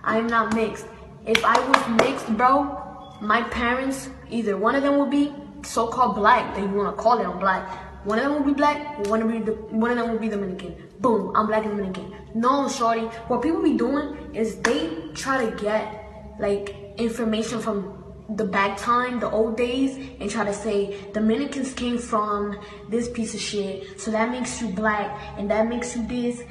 I am not mixed. If I was mixed, bro, my parents, either one of them would be so-called black, that you want to call it I'm black. One of them would be black, one of them would be Dominican. Boom, I'm black and Dominican. No, shorty, what people be doing is they try to get, like, information from the back time, the old days, and try to say Dominicans came from this piece of shit, so that makes you black, and that makes you this.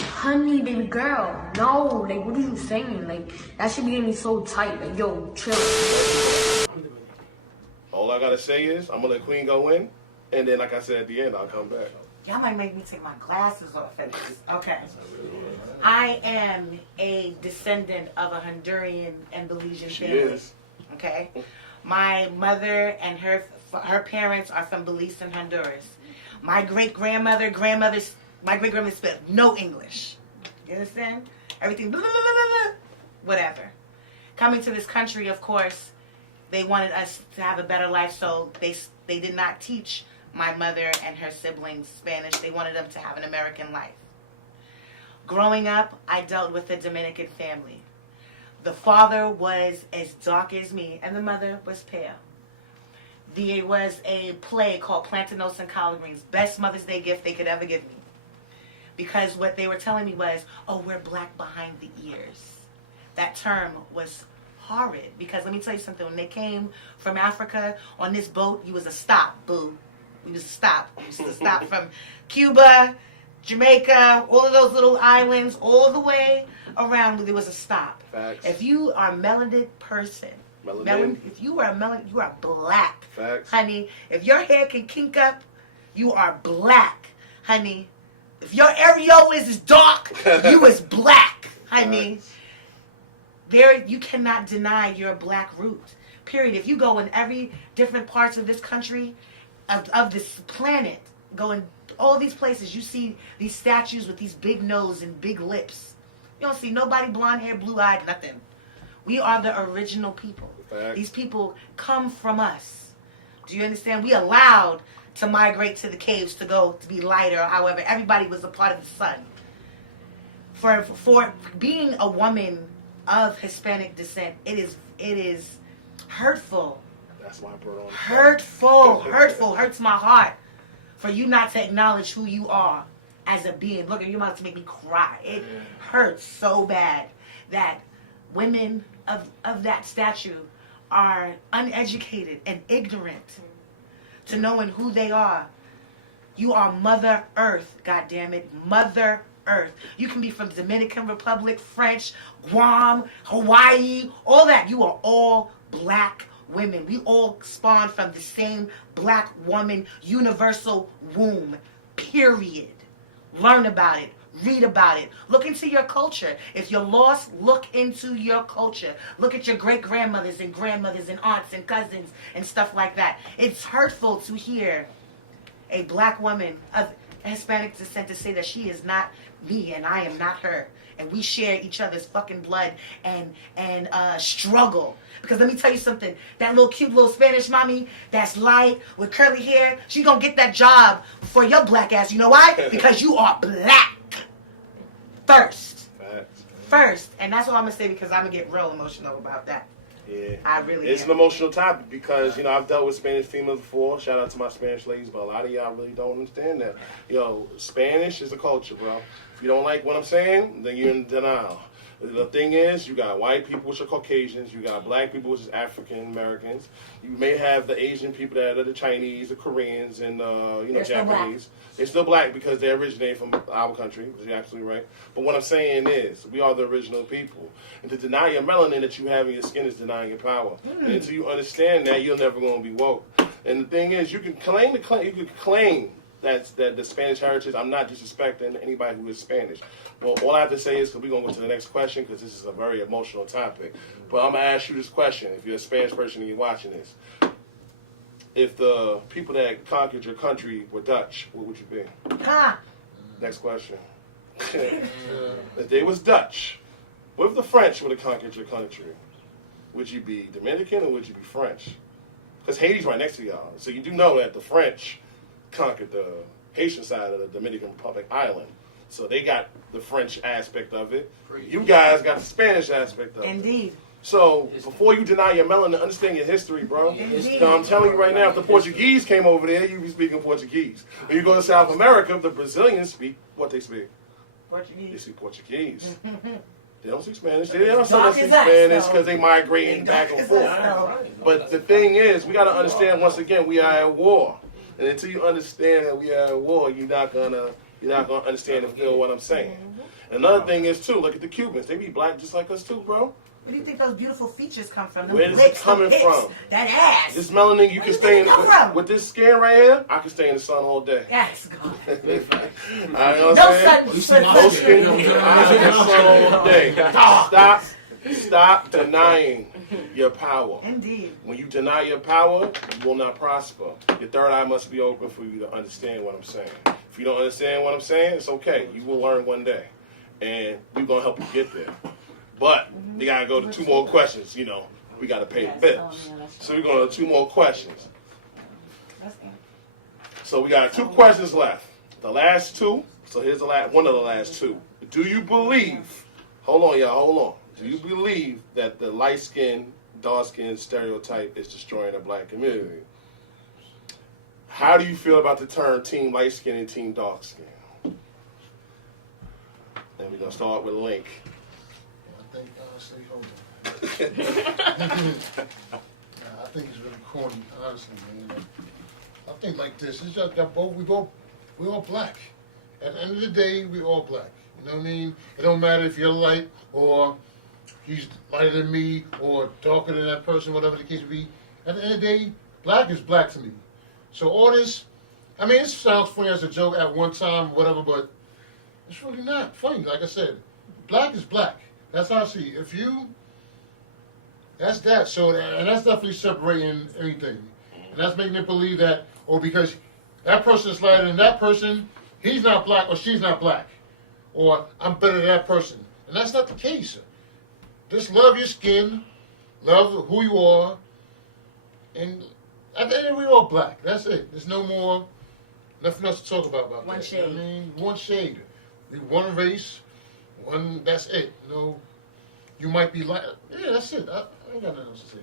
Honey, baby girl, no, like, what are you saying? Like, that should be getting me so tight, like, yo, chill. All I gotta say is, I'm gonna let Queen go in, and then, like I said at the end, I'll come back. Y'all might make me take my glasses off at this. Okay. I am a descendant of a Honduran and Belizean She family. is. Okay. My mother and her parents are from Belize and Honduras. My great-grandmother, my great-grandmother spoke no English. You understand? Everything, blah, blah, blah, blah, blah, whatever. Coming to this country, of course, they wanted us to have a better life, so they did not teach my mother and her siblings Spanish. They wanted them to have an American life. Growing up, I dealt with a Dominican family. The father was as dark as me, and the mother was pale. There was a play called Plantanos and Collard Greens, best Mother's Day gift they could ever give me. Because what they were telling me was, oh, we're black behind the ears. That term was horrid, because let me tell you something, when they came from Africa on this boat, you was a stop, boo. You was a stop. You was a stop from Cuba, Jamaica, all of those little islands, all the way around, there was a stop. Facts. If you are a melanated person, if you are a melanin, you are black. Facts. Honey. If your hair can kink up, you are black, honey. If your areolas is dark, you is black, honey. Facts. There, you cannot deny your black root. Period. If you go in every different parts of this country, of this planet, go in all these places, you see these statues with these big nose and big lips. You don't see nobody blonde hair, blue eyed, nothing. We are the original people. Fact. These people come from us. Do you understand? We allowed to migrate to the caves to go to be lighter. However, everybody was a part of the sun. For being a woman of Hispanic descent, it is hurtful. That's why I brought on. Hurtful, hurts my heart for you not to acknowledge who you are as a being. Look, you're about to make me cry. It hurts so bad that women of that statue are uneducated and ignorant to knowing who they are. You are Mother Earth, goddammit, Mother Earth. You can be from Dominican Republic, French, Guam, Hawaii, all that. You are all black women. We all spawn from the same black woman, universal womb, period. Learn about it. Read about it. Look into your culture. If you're lost, look into your culture. Look at your great-grandmothers and grandmothers and aunts and cousins and stuff like that. It's hurtful to hear a black woman of Hispanic descent to say that she is not me and I am not her. And we share each other's fucking blood and struggle. Because let me tell you something. That little cute little Spanish mommy that's light with curly hair, she gonna get that job for your black ass. You know why? Because you are black. First. And that's all I'm gonna say because I'm gonna get real emotional about that. Yeah. I really It's am. an emotional topic because, I've dealt with Spanish females before. Shout out to my Spanish ladies, but a lot of y'all really don't understand that. Spanish is a culture, bro. If you don't like what I'm saying, then you're in denial. The thing is, you got white people, which are Caucasians. You got black people, which is African Americans. You may have the Asian people that are the Chinese, the Koreans, and They're still Japanese. They're still black because they originate from our country, which you're absolutely right. But what I'm saying is, we are the original people. And to deny your melanin that you have in your skin is denying your power. And until you understand that, you're never going to be woke. And the thing is, you can claim that the Spanish heritage. I'm not disrespecting anybody who is Spanish. Well, all I have to say is, because we're going to go to the next question, because this is a very emotional topic. But I'm going to ask you this question, if you're a Spanish person and you're watching this. If the people that conquered your country were Dutch, what would you be? Ha! Next question. If they was Dutch, what if the French would have conquered your country? Would you be Dominican or would you be French? Because Haiti's right next to y'all. So you do know that the French conquered the Haitian side of the Dominican Republic island. So they got the French aspect of it. You guys got the Spanish aspect of it. Indeed. So before you deny your melanin, understand your history, bro. Indeed. So I'm telling you right now, if the Portuguese came over there, you'd be speaking Portuguese. When you go to South America, the Brazilians speak what they speak. Portuguese. They speak Portuguese. They don't speak Spanish. They don't speak Dark as us, Spanish though. because they migrating back and forth. But the thing is, we got to understand once again, we are at war. And until you understand that we are at war, you're not gonna understand and feel what I'm saying. Another thing is too, look at the Cubans. They be black just like us too, bro. Where do you think those beautiful features come from? Them Where is it lips, coming them hips, from? That ass. This melanin, you Where can you stay think in it come from? with this skin right here. I can stay in the sun all day. Yes, God. You know what I'm No saying? sun. No skin. I'm in the sun all day. Stop denying your power. Indeed. When you deny your power, you will not prosper. Your third eye must be open for you to understand what I'm saying. If you don't understand what I'm saying, it's okay. You will learn one day. And we're going to help you get there. But we got to go to 2 more questions. We got to pay the bills. So we're going to 2 more questions. So we got 2 questions left. The last 2. So here's one of the last 2. Do you believe, hold on, y'all, hold on. Do you believe that the light-skinned, dark-skinned stereotype is destroying the black community? How do you feel about the term team light-skinned and team dark-skinned? And we're going to start with Link. I think, honestly, hold on. I think it's really corny, honestly, man. I think like this. It's just that we're all black. At the end of the day, we're all black. You know what I mean? It don't matter if you're light or he's lighter than me or darker than that person, whatever the case may be. At the end of the day, black is black to me. So all this, I mean, it sounds funny as a joke at one time, whatever, but it's really not funny. Like I said, black is black. That's how I see it. If you, that's that. So, and that's definitely separating anything. And that's making it believe that, because that person is lighter than that person, he's not black or she's not black. Or I'm better than that person. And that's not the case. Just love your skin, love who you are, and at the end we're all black. That's it. There's no more, nothing else to talk about One that. shade. I mean, one shade. We one race, one, that's it. You know, you might be light. Yeah, that's it. I ain't got nothing else to say.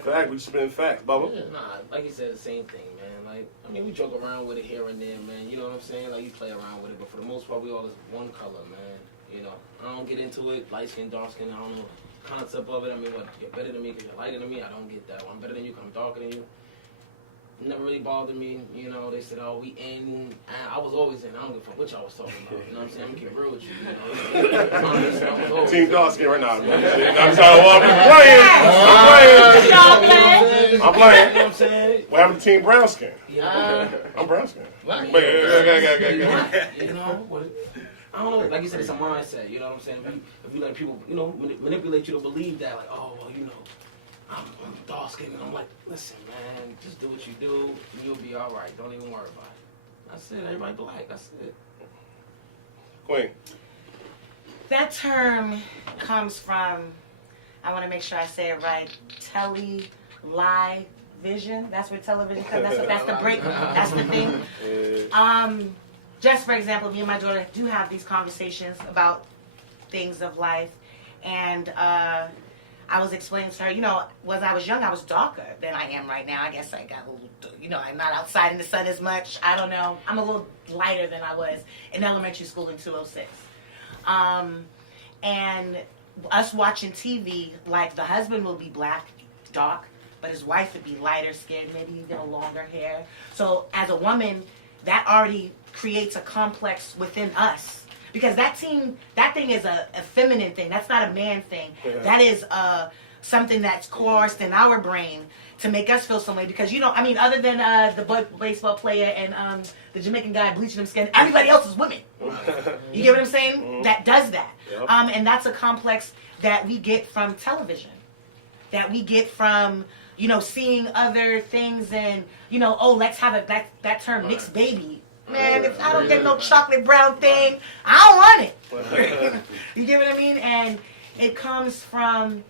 Fact, we spin facts, Bubba. Yeah. Nah, like you said, the same thing, man. Like, I mean, we joke around with it here and there, man. You know what I'm saying? Like, you play around with it, but for the most part, we all is one color, man. You know, I don't get into it, light skin, dark skin. I don't know the concept of it. I mean, what, you're better than me because you're lighter than me? I don't get that. I'm better than you because I'm darker than you. Never really bothered me. You know, they said, oh, we in. And I was always in. I don't give a fuck what y'all was talking about. You know what I'm saying? I'm going to keep real with you. You know? Honestly, I was always Team in. dog skin right now. I'm trying to walk. I'm playing. I'm playing. You know what I'm saying? What happened to Team brown skin? I'm brown skin. Black. You know, what? I don't know. Like you said, it's a mindset. You know what I'm saying? If you let people, you know, manipulate you to believe that, like, oh, well, you know, I'm dark skinned, and I'm like, listen, man, just do what you do, and you'll be all right. Don't even worry about it. That's it. Everybody black. That's it. Queen. That term comes from, I want to make sure I say it right, vision. That's where television comes. That's the break. That's the thing. Just for example, me and my daughter do have these conversations about things of life, and I was explaining to her, you know, when I was young, I was darker than I am right now. I guess I got a little, you know, I'm not outside in the sun as much. I don't know. I'm a little lighter than I was in elementary school in 206. And us watching TV, like the husband will be black, dark, but his wife would be lighter skinned, maybe even a longer hair. So as a woman, that already creates a complex within us. Because that thing is a feminine thing. That's not a man thing. Yeah. That is something that's coerced in our brain to make us feel some way. Because, you know, I mean, other than the baseball player and the Jamaican guy bleaching him skin, everybody else is women. You get what I'm saying? Mm-hmm. That does that. Yep. And that's a complex that we get from television. That we get from, you know, seeing other things and, you know, oh, let's have that term, mixed baby. Man, if I don't get no chocolate brown thing, I don't want it. You get what I mean? And it comes from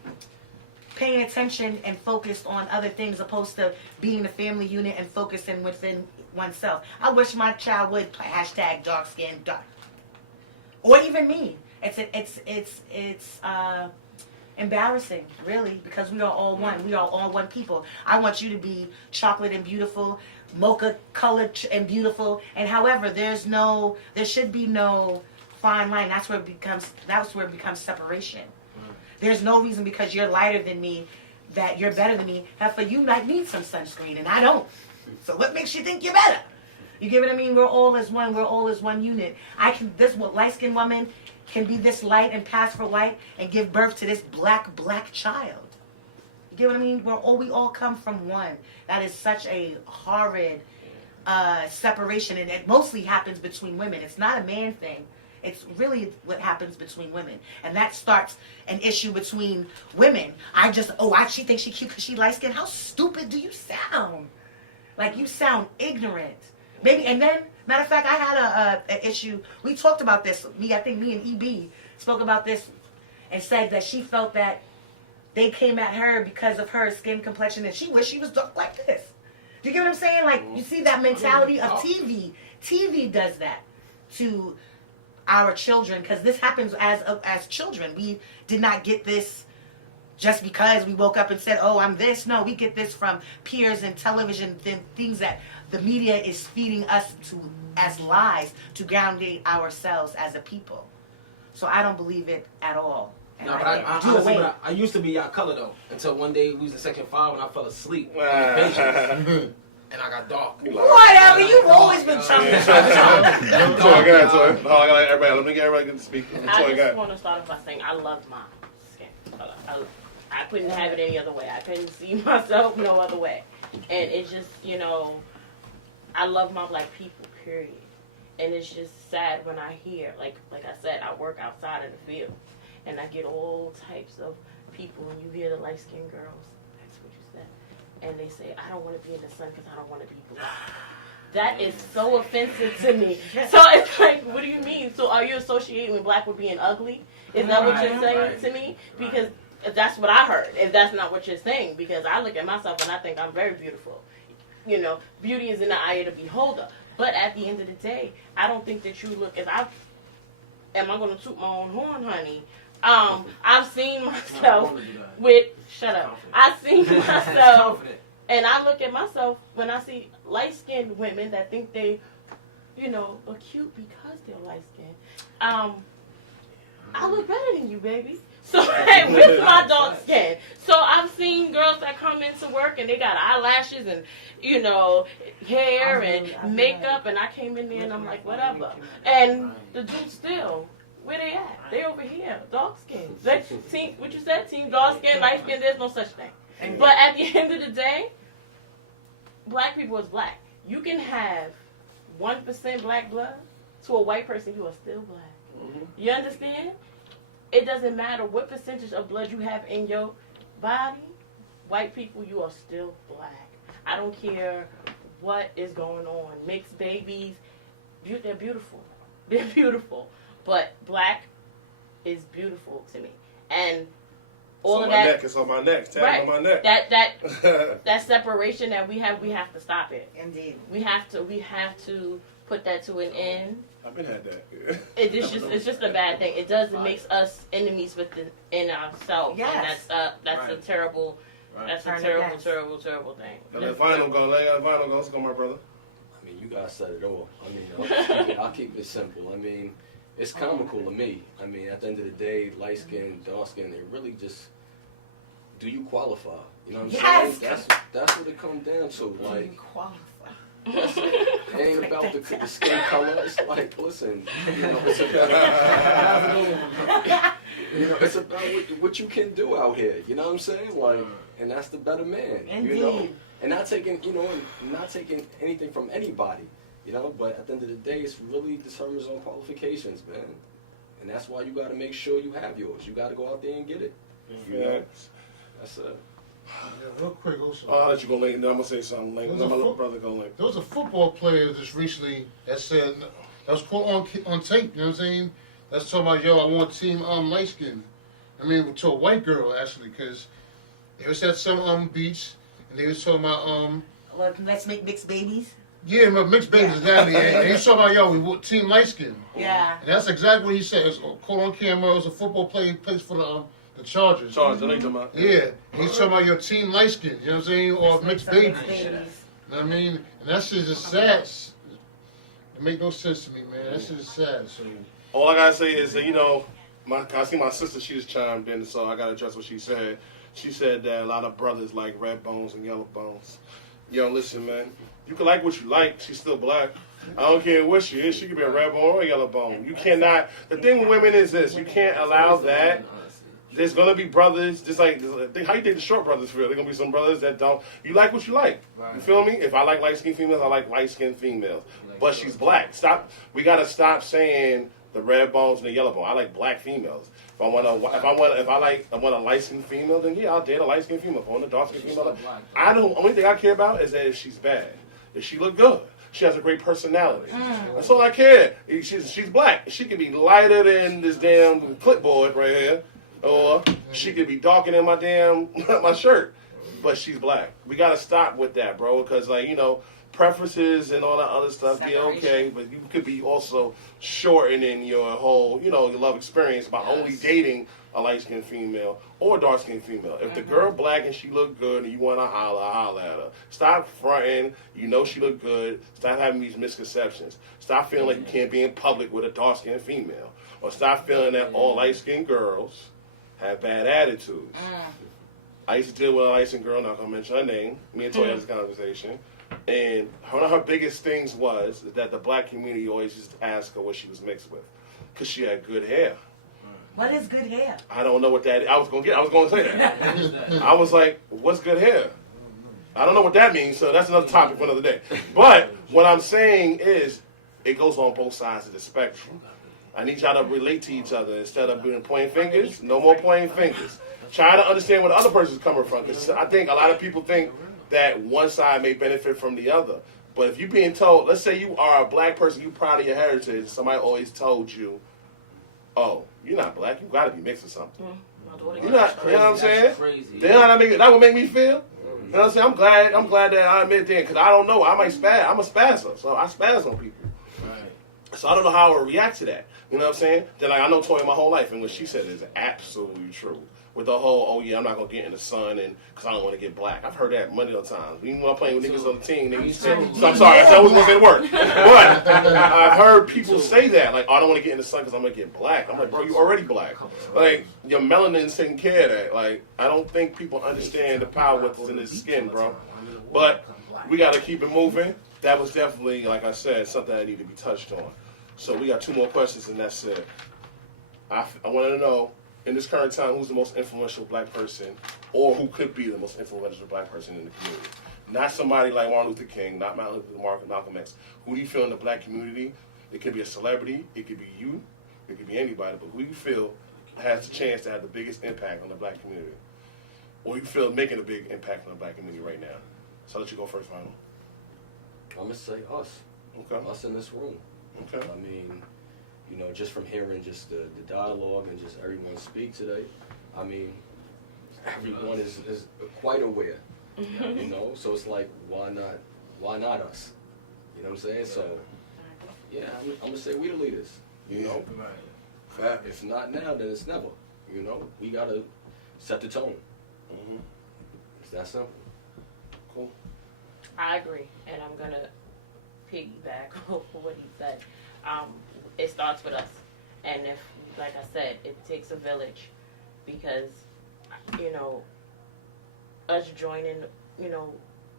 paying attention and focused on other things opposed to being the family unit and focusing within oneself. I wish my child would hashtag dark skin, dark. Or even me. It's embarrassing, really, because we are all one. We are all one people. I want you to be chocolate and beautiful, mocha colored and beautiful, and however, there should be no fine line. That's where it becomes separation. There's no reason because you're lighter than me that you're better than me. For you might need some sunscreen and I don't. So what makes you think you're better? You get what I mean? We're all as one. We're all as one unit. This light-skinned woman can be this light and pass for white and give birth to this black child. You get what I mean? We all come from one. That is such a horrid separation, and it mostly happens between women. It's not a man thing. It's really what happens between women, and that starts an issue between women. She thinks she cute because she light skinned. How stupid do you sound? Like you sound ignorant. Maybe, and then matter of fact, I had a issue. We talked about this. I think me and EB spoke about this, and said that she felt that they came at her because of her skin complexion, and she wished she was dark like this. Do you get what I'm saying? Like, you see that mentality of TV. TV does that to our children, because this happens as children. We did not get this just because we woke up and said, oh, I'm this. No, we get this from peers and television, things that the media is feeding us as lies to ground ourselves as a people. So I don't believe it at all. And No, but I used to be y'all color though, until one day we was in section 5 and I fell asleep. And I got dark. Whatever, you've always been chunky. Let me get everybody to speak. I just want to start off by saying I love my skin color. I couldn't have it any other way. I couldn't see myself no other way. And it's just, you know, I love my black people, period. And it's just sad when I hear, like I said, I work outside in the field. And I get all types of people, and you hear the light-skinned girls, that's what you said, and they say, I don't want to be in the sun because I don't want to be black. That is so offensive to me. So it's like, what do you mean? So are you associating with black with being ugly? Is that what you're saying to me? Because that's what I heard. If that's not what you're saying, because I look at myself and I think I'm very beautiful. You know, beauty is in the eye of the beholder. But at the end of the day, I don't think that you look. Am I going to toot my own horn, honey? I've seen myself with. Shut up. I've seen myself. And I look at myself when I see light-skinned women that think they, you know, are cute because they're light-skinned. I look better than you, baby. So, with my dark skin. So, I've seen girls that come into work and they got eyelashes and, you know, hair and makeup. And I came in there and I'm like, whatever. And the dudes still, where they at? They over here, dark skin. What you said? Team dark skin, light skin, there's no such thing. But at the end of the day, black people is black. You can have 1% black blood to a white person, you are still black. You understand? It doesn't matter what percentage of blood you have in your body. White people, you are still black. I don't care what is going on. Mixed babies, they're beautiful. They're beautiful. But black is beautiful to me. And all of that. It's on my neck. Tag right. on my neck. That separation that we have to stop it. Indeed. We have to put that to an end. I've been had that. It's just a bad thing. It makes us enemies within ourselves. Yes. And that's a terrible terrible thing. Let the final go. Let's go, my brother. I mean, you guys said it all. I mean, I'll keep it simple. I mean, it's comical to me. I mean, at the end of the day, light skin, dark skin, they really just, do you qualify? You know what I'm saying? That's what it comes down to. Like, you qualify. It ain't about the skin color. It's like, listen, it's about what you can do out here. You know what I'm saying? Like, and that's the better man. Indeed. You know, and not taking anything from anybody. You know, but at the end of the day, it's really determines on qualifications, man. And that's why you got to make sure you have yours. You got to go out there and get it. You know, that's it. Yeah, real quick also. I'll let you go, Link. Then I'm going to say something, Link. Let my little brother go, Link. There was a football player just recently that said, that was caught on tape, you know what I'm saying? That's talking about, yo, I want team light skin. I mean, to a white girl, actually, because they was at some beach, and they was talking about, Well, let's make mixed babies. yeah, but mixed babies, exactly. And he was talking about, yo, we want team light skin. Yeah. And that's exactly what he said. It was caught on camera. It was a football player who plays for the Chargers. I know you're talking about. Yeah. He's talking about your team light skin, you know what I'm saying? Or mixed babies. Babies. You know what I mean? And that shit is sad. It make no sense to me, man. That shit is sad. So All I gotta say is that, you know, I see my sister, she just chimed in, so I gotta address what she said. She said that a lot of brothers like red bones and yellow bones. Yo, listen, man. You can like what you like. She's still black. I don't care what she is. She could be a red bone or a yellow bone. You cannot. The thing with women is this. You can't allow that. There's going to be brothers, just like, how you think the short brothers feel? There's going to be some brothers that don't. You like what you like. You feel me? If I like light-skinned females, I like light-skinned females. But she's black. Stop. We got to stop saying the red bones and the yellow bone. I like black females. If I want a light-skinned female, then yeah, I'll date a light-skinned female. If I want a dark-skinned female, only thing I care about is that if she's bad. If she look good. She has a great personality. That's all I care. She's black. She can be lighter than this damn clipboard right here. Or she could be darker than my shirt. But she's black. We got to stop with that, bro. Because, like, you know, preferences and all that other stuff, yeah, okay. But you could be also shortening your whole, you know, your love experience by only dating a light-skinned female or a dark-skinned female. If the girl black and she look good and you want to holler at her. Stop fronting. You know she look good. Stop having these misconceptions. Stop feeling like you can't be in public with a dark-skinned female. Or stop feeling that all light-skinned girls have bad attitudes. I used to deal with a light-skinned girl, not going to mention her name. Me and Toya had this conversation. And one of her biggest things was that the black community always used to ask her what she was mixed with. Because she had good hair. What is good hair? I don't know what that is. I was going to say that. I was like, what's good hair? I don't know what that means, so that's another topic for another day. But what I'm saying is, it goes on both sides of the spectrum. I need y'all to relate to each other instead of being pointing fingers. No more pointing fingers. Try to understand where the other person's coming from. Because I think a lot of people think that one side may benefit from the other. But if you're being told, let's say you are a black person, you proud of your heritage, and somebody always told you, oh, you're not black, you gotta be mixed or something. You're not, you know what I'm saying? Crazy. Then how that would make me feel? You know what I'm saying? I'm glad that I admit that, because I don't know, I'm a spazzer, so I spaz on people. Right. So I don't know how I would react to that. You know what I'm saying? Then I know Toya my whole life, and what she said is absolutely true. With the whole, oh yeah, I'm not gonna get in the sun, and because I don't want to get black. I've heard that many of times. Even when I'm playing with niggas on the team, niggas say, so I'm sorry, I said I was gonna say the word. But I've heard people say that, like, oh, I don't want to get in the sun because I'm gonna get black. I'm like, bro, you already black. Like, your melanin's taking care of that. Like, I don't think people understand the power what's in his skin, bro. But we gotta keep it moving. That was definitely, like I said, something that needed to be touched on. So we got 2 more questions, and that's it. I wanted to know, in this current time, who's the most influential black person, or who could be the most influential black person in the community? Not somebody like Martin Luther King, not Malcolm X. Who do you feel in the black community? It could be a celebrity, it could be you, it could be anybody, but who do you feel has the chance to have the biggest impact on the black community? Or you feel making a big impact on the black community right now? So I'll let you go first, Final. I'm gonna say us. Okay. Us in this room. Okay. I mean, you know, just from hearing just the dialogue and just everyone speak today, I mean, everyone is quite aware, you know, so it's like, why not us? You know what I'm saying? So, yeah, I'm going to say we the leaders, you know? Right. If not now, then it's never, you know? We got to set the tone. Mm-hmm. It's that simple. Cool. I agree, and I'm going to piggyback off of what he said. It starts with us, and if, like I said, it takes a village, because, you know, us joining, you know,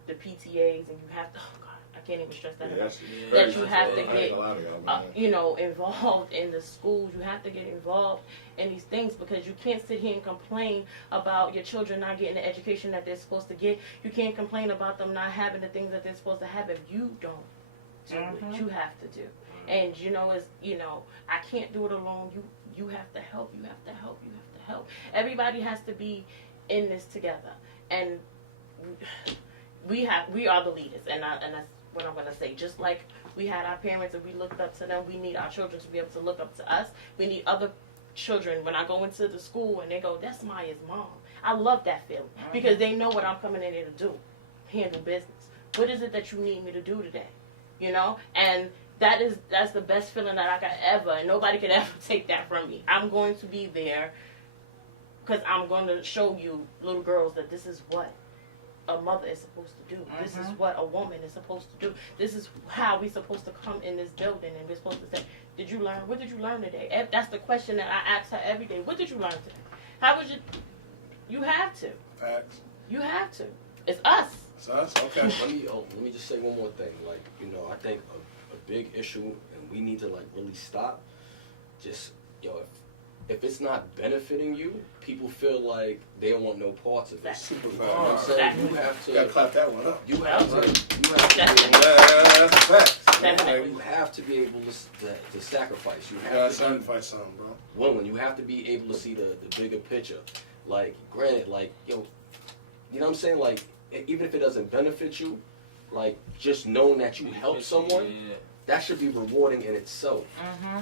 the PTAs, and you have to, oh God, I can't even stress that enough, that you have to get, you know, involved in the schools. You have to get involved in these things, because you can't sit here and complain about your children not getting the education that they're supposed to get. You can't complain about them not having the things that they're supposed to have if you don't do what you have to do. And you know, I can't do it alone. You have to help. You have to help. You have to help. Everybody has to be in this together. And we are the leaders. And that's what I'm gonna say. Just like we had our parents and we looked up to them, we need our children to be able to look up to us. We need other children. When I go into the school and they go, "That's Maya's mom," I love that feeling, because they know what I'm coming in here to do, handle business. What is it that you need me to do today? You know, and that's the best feeling that I could ever, and nobody could ever take that from me. I'm going to be there because I'm going to show you, little girls, that this is what a mother is supposed to do. This is what a woman is supposed to do. This is how we're supposed to come in this building, and we're supposed to say, "Did you learn? What did you learn today?" That's the question that I ask her every day. What did you learn today? How would you? You have to. Facts. You have to. It's us. It's us? Okay. Let me just say one more thing. Like, you know, I think a big issue, and we need to, like, really stop. Just, if it's not benefiting you, people feel like they don't want no parts of it. Super You know what I'm saying? You have to. You gotta clap that one up. You have to. That's a fact. Definitely. You have to be able to sacrifice. You You have gotta to sacrifice something, bro. be willing. You have to be able to see the bigger picture. Like, granted, like, you know what I'm saying? Like, even if it doesn't benefit you, like, just knowing that you helped someone, that should be rewarding in itself.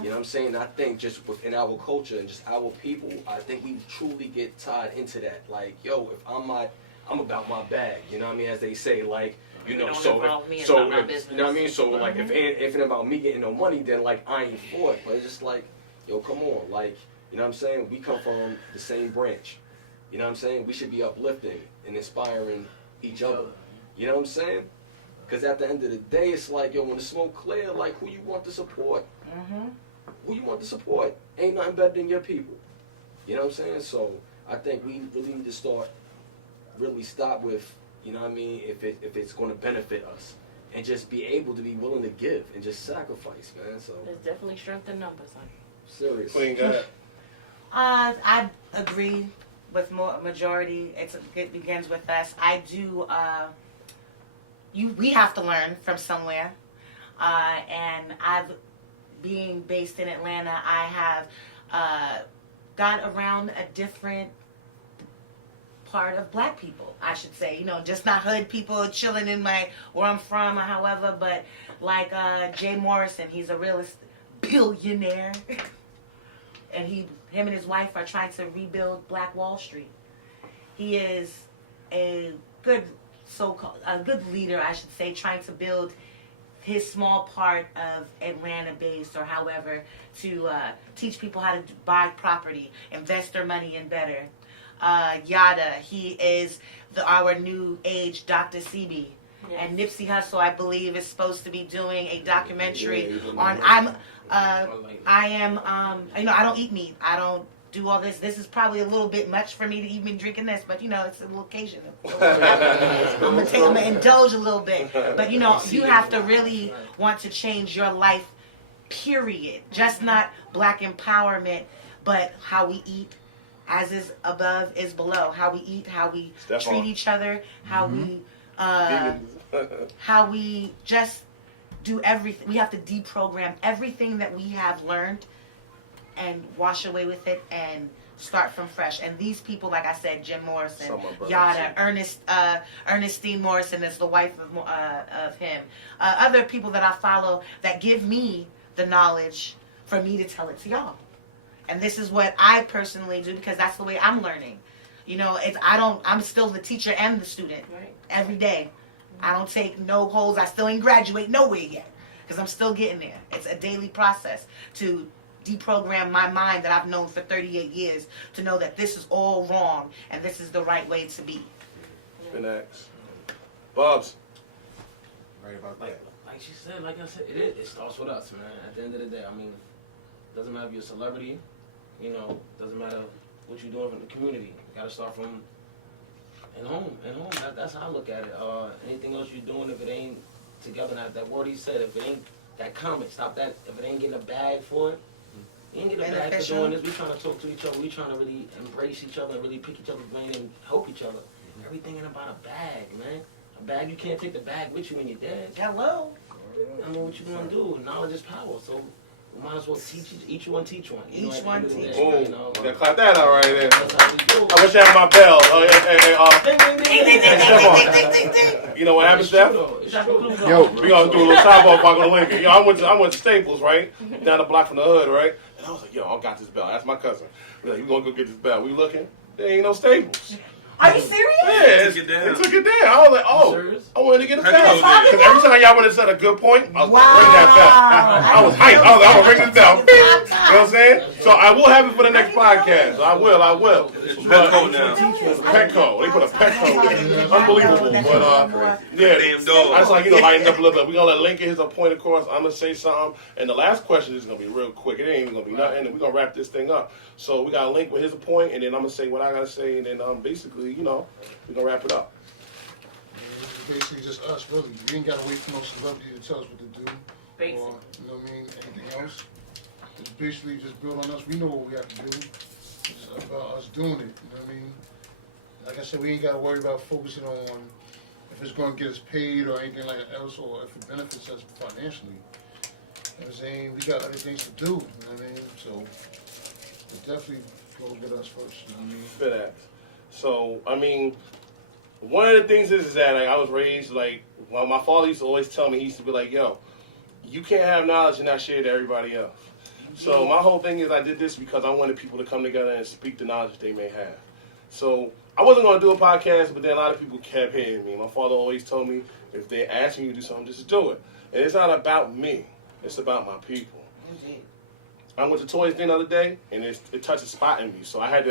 You know what I'm saying? I think just within our culture and just our people, I think we truly get tied into that. Like, yo, if I'm about my bag, you know what I mean? As they say, like, you know, so you know what I mean? So, like, if it ain't about me getting no money, then, like, I ain't for it. But it's just like, yo, come on. Like, you know what I'm saying? We come from the same branch. You know what I'm saying? We should be uplifting and inspiring each other. You know what I'm saying? Because at the end of the day, it's like, yo, when the smoke clear, like, who you want to support? Who you want to support? Ain't nothing better than your people. You know what I'm saying? So I think we really need to stop with, you know what I mean, if it's going to benefit us. And just be able to be willing to give and just sacrifice, man. So There's definitely strength in numbers, honey. Serious. Queen, go ahead. I agree with majority. It begins with us. I do. We have to learn from somewhere, and being based in Atlanta, I have got around a different part of black people, I should say. You know, just not hood people chilling in where I'm from or however, but like Jay Morrison, he's a real billionaire. And him and his wife are trying to rebuild Black Wall Street. He is a good leader, I should say, trying to build his small part of Atlanta based or however to teach people how to buy property, invest their money in better. Yada, he is our new age Dr. Sebi. Yes. And Nipsey Hussle, I believe, is supposed to be doing a documentary on I don't eat meat. I don't do all this. This is probably a little bit much for me to even drinking this, but it's a little occasion. I'm gonna indulge a little bit. But you have to really want to change your life, period. Just not black empowerment, but how we eat. As is above is below. How we eat, how we treat each other, how we just do everything. We have to deprogram everything that we have learned and wash away with it and start from fresh. And these people, like I said, Jim Morrison, Yada, Ernestine Morrison is the wife of him. Other people that I follow that give me the knowledge for me to tell it to y'all. And this is what I personally do because that's the way I'm learning. I'm still the teacher and the student every day. I don't take no holds. I still ain't graduate nowhere yet because I'm still getting there. It's a daily process to deprogram my mind that I've known for 38 years to know that this is all wrong and this is the right way to be. Next. Bubs. Right about that. Like she said, like I said, it starts with us, man. At the end of the day, it doesn't matter if you're a celebrity, doesn't matter what you're doing in the community. You gotta start from at home. That's how I look at it. Anything else you're doing, if it ain't together, that word he said, if it ain't that comment, stop that. If it ain't getting a bag for it, you ain't getting a bag for doing this. We trying to talk to each other. We trying to really embrace each other and really pick each other's brain and help each other. Everything ain't about a bag, man. A bag, you can't take the bag with you when you're dead. Hello. What you gonna do? Knowledge is power. So we might as well each one teach one. Each one teach one. Yeah, clap that out right there. That's how we do. I wish I had my bell. Ding, ding, ding. You know what happened, Steph? Yo, we gonna do a little sidebar if I go to Lincoln. I went to Staples, right? Down the block from the hood, right? And I was like, I got this bell. That's my cousin. We're like, we gonna go get this bell. We looking. There ain't no Staples. Are you serious? Yeah, they took it down. I was like, I wanted to get a bell. Because every time y'all would have said a good point, I was going to ring that bell. I was hyped. I was like, I'm going to ring this bell. You know what I'm saying? So I will have it for the next podcast. I will. It's Petco now. Petco. They put a Petco. Unbelievable. But, yeah. Damn dog. I just lighten up a little bit. We're going to let Lincoln his point, of course. I'm going to say something. And the last question is going to be real quick. It ain't even going to be nothing. And we're going to wrap this thing up. So we got a Link with his point, and then I'm going to say what I got to say. And then basically, we're going to wrap it up. Basically just us, really. We ain't got to wait for no celebrity to tell us what to do. Basically. Or, anything else. It's basically just build on us. We know what we have to do. It's about us doing it, Like I said, we ain't got to worry about focusing on if it's going to get us paid or anything like that else, or if it benefits us financially. You know what I'm saying? We got other things to do, So, it definitely goes with us first, For that. So, one of the things is that I was raised, well, my father used to always tell me, he used to be like, yo, you can't have knowledge and not share it to everybody else. So my whole thing is I did this because I wanted people to come together and speak the knowledge they may have. So I wasn't going to do a podcast, but then a lot of people kept hitting me. My father always told me, if they're asking you to do something, just do it. And it's not about me. It's about my people. I went to Toys the other day, and it touched a spot in me. So I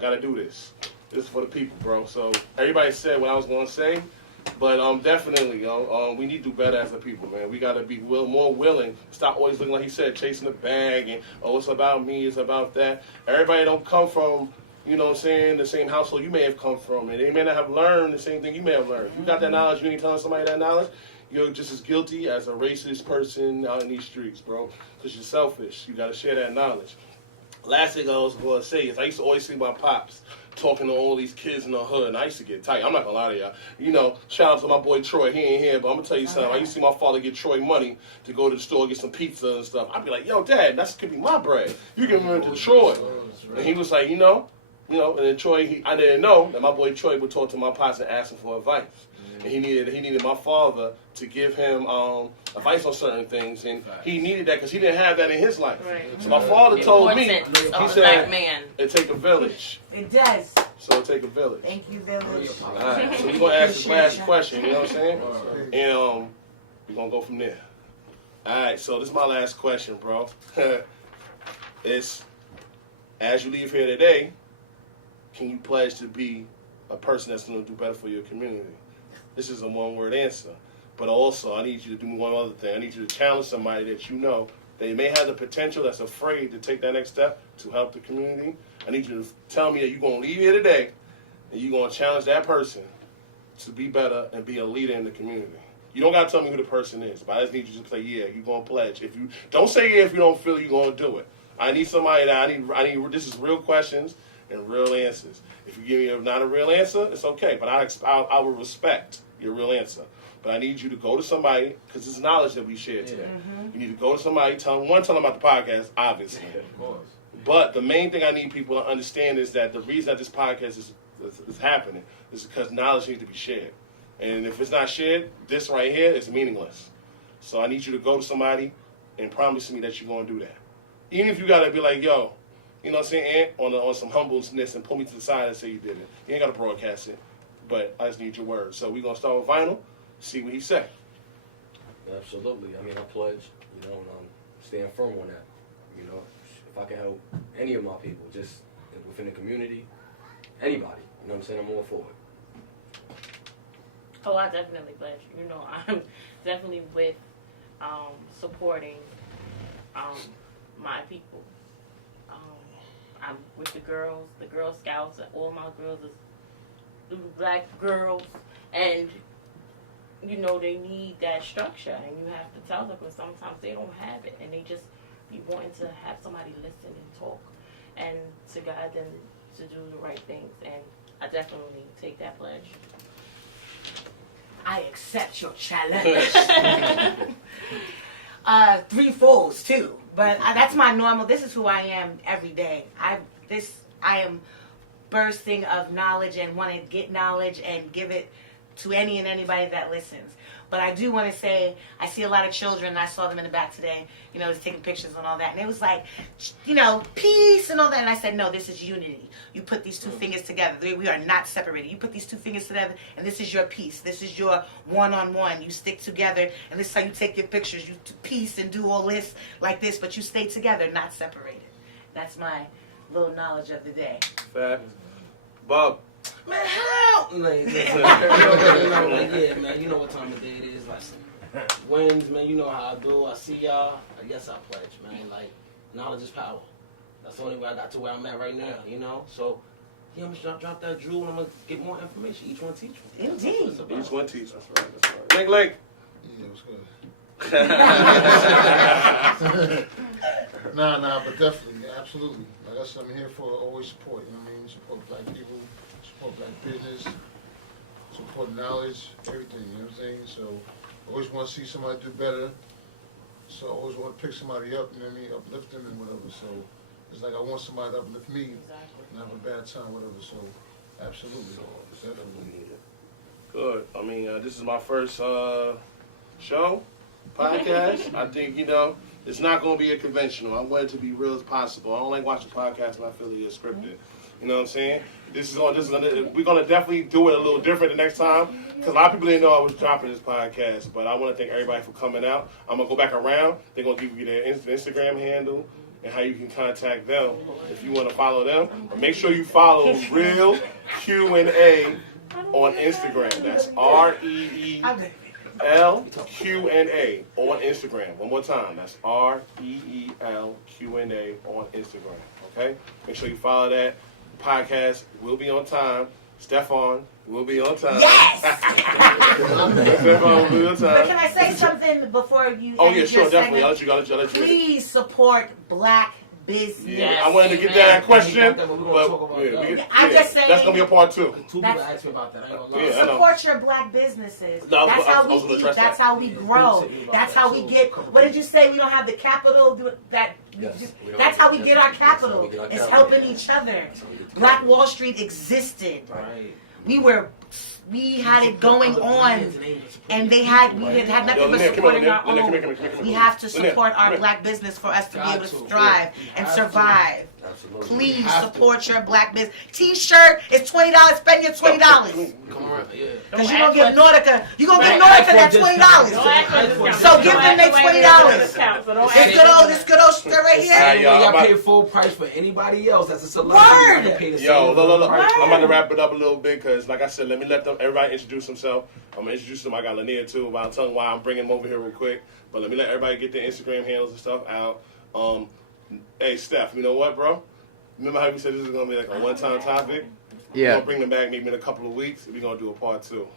got to do this. This is for the people, bro. So everybody said what I was going to say, but definitely, we need to do better as a people, man. We got to be more willing. Stop always looking, like he said, chasing the bag and, it's about me, it's about that. Everybody don't come from, the same household you may have come from, and they may not have learned the same thing you may have learned. If you got that knowledge, you ain't telling somebody that knowledge, you're just as guilty as a racist person out in these streets, bro, because you're selfish. You got to share that knowledge. Last thing I was going to say is I used to always see my pops talking to all these kids in the hood, and I used to get tight. I'm not going to lie to y'all. Shout out to my boy Troy. He ain't here, but I'm going to tell you something. I used to see my father get Troy money to go to the store, get some pizza and stuff. I'd be like, yo, Dad, that could be my bread. You can run to Troy. And he was like, you know, and then Troy, I didn't know that my boy Troy would talk to my pops and ask him for advice. And he needed my father to give him advice on certain things, and he needed that because he didn't have that in his life. Right. So my father told me, Importance he of a said, black man. it take a village. It does. So it take a village. Thank you, Village. All right, so we're going to ask this last question, you know what I'm saying? And we're going to go from there. All right, so this is my last question, bro. It's, as you leave here today, can you pledge to be a person that's going to do better for your community? This is a one-word answer. But also, I need you to do one other thing. I need you to challenge somebody that you know that may have the potential, that's afraid to take that next step to help the community. I need you to tell me that you're going to leave here today and you're going to challenge that person to be better and be a leader in the community. You don't got to tell me who the person is, but I just need you to say, yeah, you're going to pledge. If you don't say yeah if you don't feel you're going to do it. I need somebody that I need. This is real questions and real answers. If you give me not a real answer, it's okay, but I will respect your real answer. But I need you to go to somebody, because it's knowledge that we share today. You need to go to somebody, tell them about the podcast, obviously. Of course. But the main thing I need people to understand is that the reason that this podcast is happening is because knowledge needs to be shared. And if it's not shared, this right here is meaningless. So I need you to go to somebody and promise me that you're going to do that. Even if you got to be like, yo, you know what I'm saying, on some humbleness and pull me to the side and say you did it. You ain't got to broadcast it, but I just need your word. So we're going to start with Vinyl, see what he said. Absolutely. I mean, I pledge, you know, and I'm staying firm on that. You know, if I can help any of my people, just within the community, anybody, you know what I'm saying, I'm all for it. Oh, I definitely pledge. You know, I'm definitely with supporting my people. I'm with the Girl Scouts, and all my girls is little black girls, and you know they need that structure, and you have to tell them because sometimes they don't have it, and they just be wanting to have somebody listen and talk, and to guide them to do the right things, and I definitely take that pledge. I accept your challenge. 3 folds too, but that's my normal. This is who I am every day. I am bursting of knowledge and want to get knowledge and give it to any and anybody that listens. But I do want to say, I see a lot of children, I saw them in the back today, you know, taking pictures and all that, and it was like, you know, peace and all that, and I said, no, this is unity. You put these two fingers together. We are not separated. You put these two fingers together, and this is your peace. This is your one-on-one. You stick together, and this is how you take your pictures. You peace and do all this like this, but you stay together, not separated. That's my little knowledge of the day. Fat. Bob. Man, hell! Like, yeah, man, you know what time of day it is. Listen, wins, man, you know how I do. I see y'all. I guess I pledge, man. Like, knowledge is power. That's the only way I got to where I'm at right now, you know? So, yeah, I'm going to drop that jewel and I'm going to get more information. Each one teach one. Indeed. Each one teach. That's right. Link. Yeah, what's good? Nah, but definitely, absolutely. Like I said, I'm here for always support, you know what I mean? Support black people, support black business, support knowledge, everything, you know what I'm saying? So, always want to see somebody do better. So, I always want to pick somebody up, you know what I mean? Uplift them and whatever. So, it's like I want somebody to uplift me and have a bad time, whatever. So, absolutely. Definitely. Good. I mean, this is my first show, podcast. I think, you know, it's not going to be a conventional. I want it to be real as possible. I don't like watching podcasts and I feel it's scripted. You know what I'm saying? We're going to definitely do it a little different the next time because a lot of people didn't know I was dropping this podcast. But I want to thank everybody for coming out. I'm going to go back around. They're going to give you their Instagram handle and how you can contact them if you want to follow them. But make sure you follow Real Q&A on Instagram. That's REELQNA on Instagram. One more time. That's REELQNA on Instagram. Okay? Make sure you follow that. Podcast will be on time. Stefan will be on time. Yes! Stefan will be on time. But can I say something before you Oh, end yeah, your sure, definitely. segment? I'll let you. Please support black business. Yes. I wanted to get Amen. that question, But we're gonna but talk about yeah, that. we get, I'm yeah, just saying- that's gonna be a part 2. Two people That's- asked me about that. I ain't gonna lie. Yeah, I know. Support your black businesses. No, That's I how was we gonna eat. address That's that. how we grow. People said That's about how that, we too. get. What did you say? We don't have the capital. Yes, we don't That's have how we the get our capital. That's how capital. we get our It's capital. helping each other. That's how we get the Black capital. Wall Street existed. Right. We had it going on, and they had nothing but Lynette, come supporting on, our Lynette, own. come here. We have to Lynette, support our Lynette. black business for us to be Got able to to. thrive Yeah. and Have to. survive. Absolutely. Please Have to. support your black business. T-shirt is $20. Spend your $20. Come on, yeah. Cause you gonna give Nordica, you gonna give Don't ask Nordica for that discount. $20. Don't ask for discount. So give them they $20. This good old shit right Alright, here. When y'all, y'all I'm pay full price for anybody else, that's a celebrity. Word. You gotta pay the Yo, same look. price. I'm about to wrap it up a little bit because, like I said, let me let everybody introduce themselves. I'm gonna introduce them. I got Lanier too, but I'll tell them why I'm bringing them over here real quick. But let me let everybody get their Instagram handles and stuff out. Hey, Steph, you know what, bro? Remember how we said this is gonna be like a one-time topic? We're Yeah. gonna bring them back maybe in a couple of weeks. We're gonna do a part 2.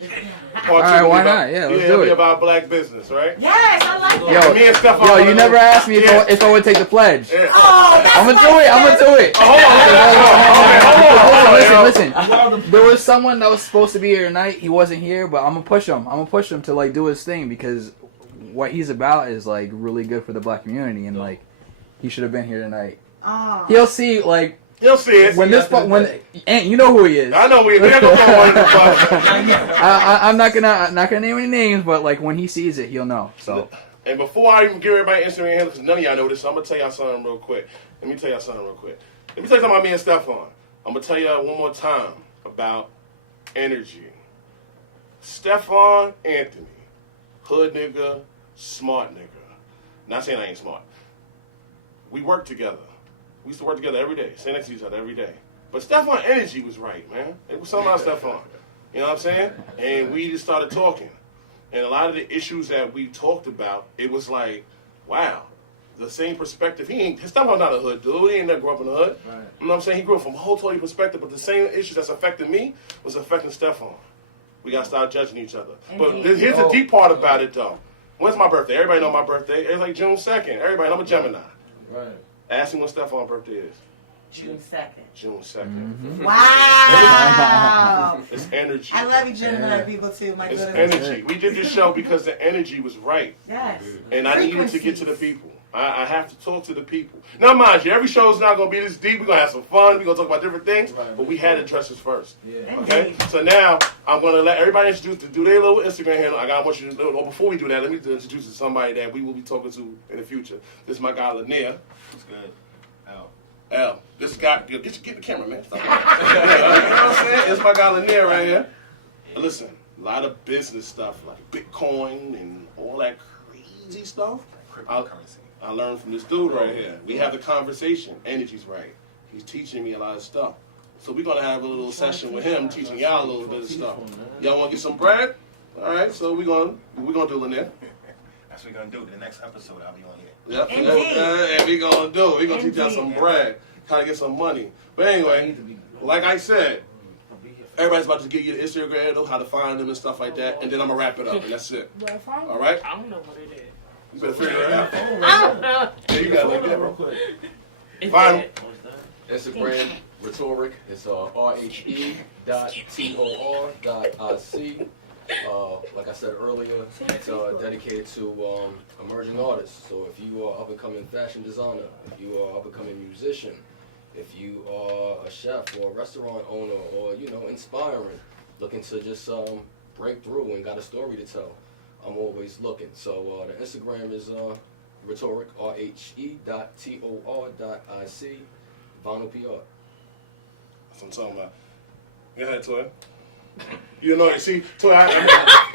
Part All right, will be why about- not? Yeah, let's it'll do be it. about black business, right? Yes, I like Yo, that. Me and Steph. Yo, you never asked me if I would take the pledge. Yeah. Oh, that's I'm gonna right, do it. I'm Steph. gonna do it. Hold on. Listen. There was someone that was supposed to be here tonight. He wasn't here, but I'm gonna push him. I'm gonna push him to like do his thing because what he's about is like really good for the black community, and like he should have been here tonight. Oh. He'll see like You'll see it. when this and you know who he is. I know we're gonna go on. I'm not gonna name any names, but like when he sees it, he'll know. So And before I even give everybody Instagram handles, because none of y'all know this, so I'm going to tell y'all something real quick. Let me tell y'all something real quick. Let me tell you something about me and Stephon. I'm going to tell y'all one more time about energy. Stephon Anthony, hood nigga, smart nigga. Not saying I ain't smart. We work together. We used to work together every day, sit next to each other every day. But Stephon energy was right, man. It was something about Stephon. You know what I'm saying? And we just started talking. And a lot of the issues that we talked about, it was like, wow, the same perspective. Stephon's not a hood dude. He ain't never grew up in the hood. Right. You know what I'm saying? He grew up from a whole totally perspective, but the same issues that's affecting me was affecting Stephon. We got to start judging each other. But Indeed. here's the deep part about it, though. When's my birthday? Everybody know my birthday. It's like June 2nd. Everybody, I'm a Gemini. Right. Ask me when Stephon's birthday is. June 2nd. June 2nd. Wow. It's energy. I love you, Gemini people too. My It's goodness. energy. We did this show because the energy was right. Yes. And I needed to get to the people. I have to talk to the people. Now, mind you, every show is not going to be this deep. We're going to have some fun. We're going to talk about different things. Right. But we had to address this first. Yeah. Okay? So now, I'm going to let everybody do their little Instagram handle. I want you to know, before we do that, let me introduce you to somebody that we will be talking to in the future. This is my guy, Lanier. What's good? L. This guy, get the camera, man. Stop. You know what I'm saying? It's my guy, Lanier, right here. But listen, a lot of business stuff like Bitcoin and all that crazy stuff. Cryptocurrency. I learned from this dude right here. We have the conversation. Energy's right. He's teaching me a lot of stuff. So we're going to have a little session with him teaching y'all a little bit of stuff. Y'all want to get some bread? All right, so we're going to do Lanier. That's what we're gonna do. The next episode, I'll be on here. Yep. Indeed. And we're going to do it. We're going to teach y'all Indeed. some bread. How to get some money. But anyway, like I said, everybody's about to give you the Instagram handle, how to find them and stuff like that, and then I'm going to wrap it up, and that's it. All right? I don't know what it is. You better figure it out. I don't know. Yeah, you got it like that, bro. It's Fine. dead. Instagram, rhetoric. It's RHE.TOR.IC. Like I said earlier, it's dedicated to emerging artists. So if you are up and coming fashion designer, if you are up and coming musician, if you are a chef or a restaurant owner, or inspiring, looking to just break through and got a story to tell, I'm always looking. So the Instagram is rhetoric, RHE.TOR.IC, Vinyl PR. That's what I'm talking about. Go ahead, Toy. You know, see, Toy, I'm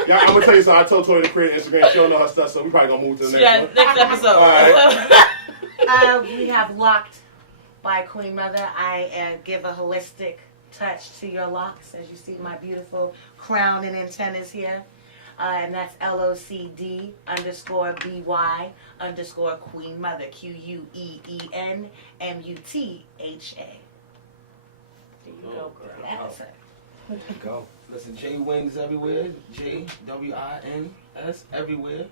going to tell you something. I told Toy to create an Instagram. She don't know her stuff, so we probably going to move to the next Yeah, one. next episode. All right. We have Locked by Queen Mother. I give a holistic touch to your locks, as you see my beautiful crown and antennas here. And that's LOCD_BY_Queen Mother, QUEENMUTHA. There you go, girl. That's it. Go. Listen, J Wings everywhere. JWIN That's everywhere.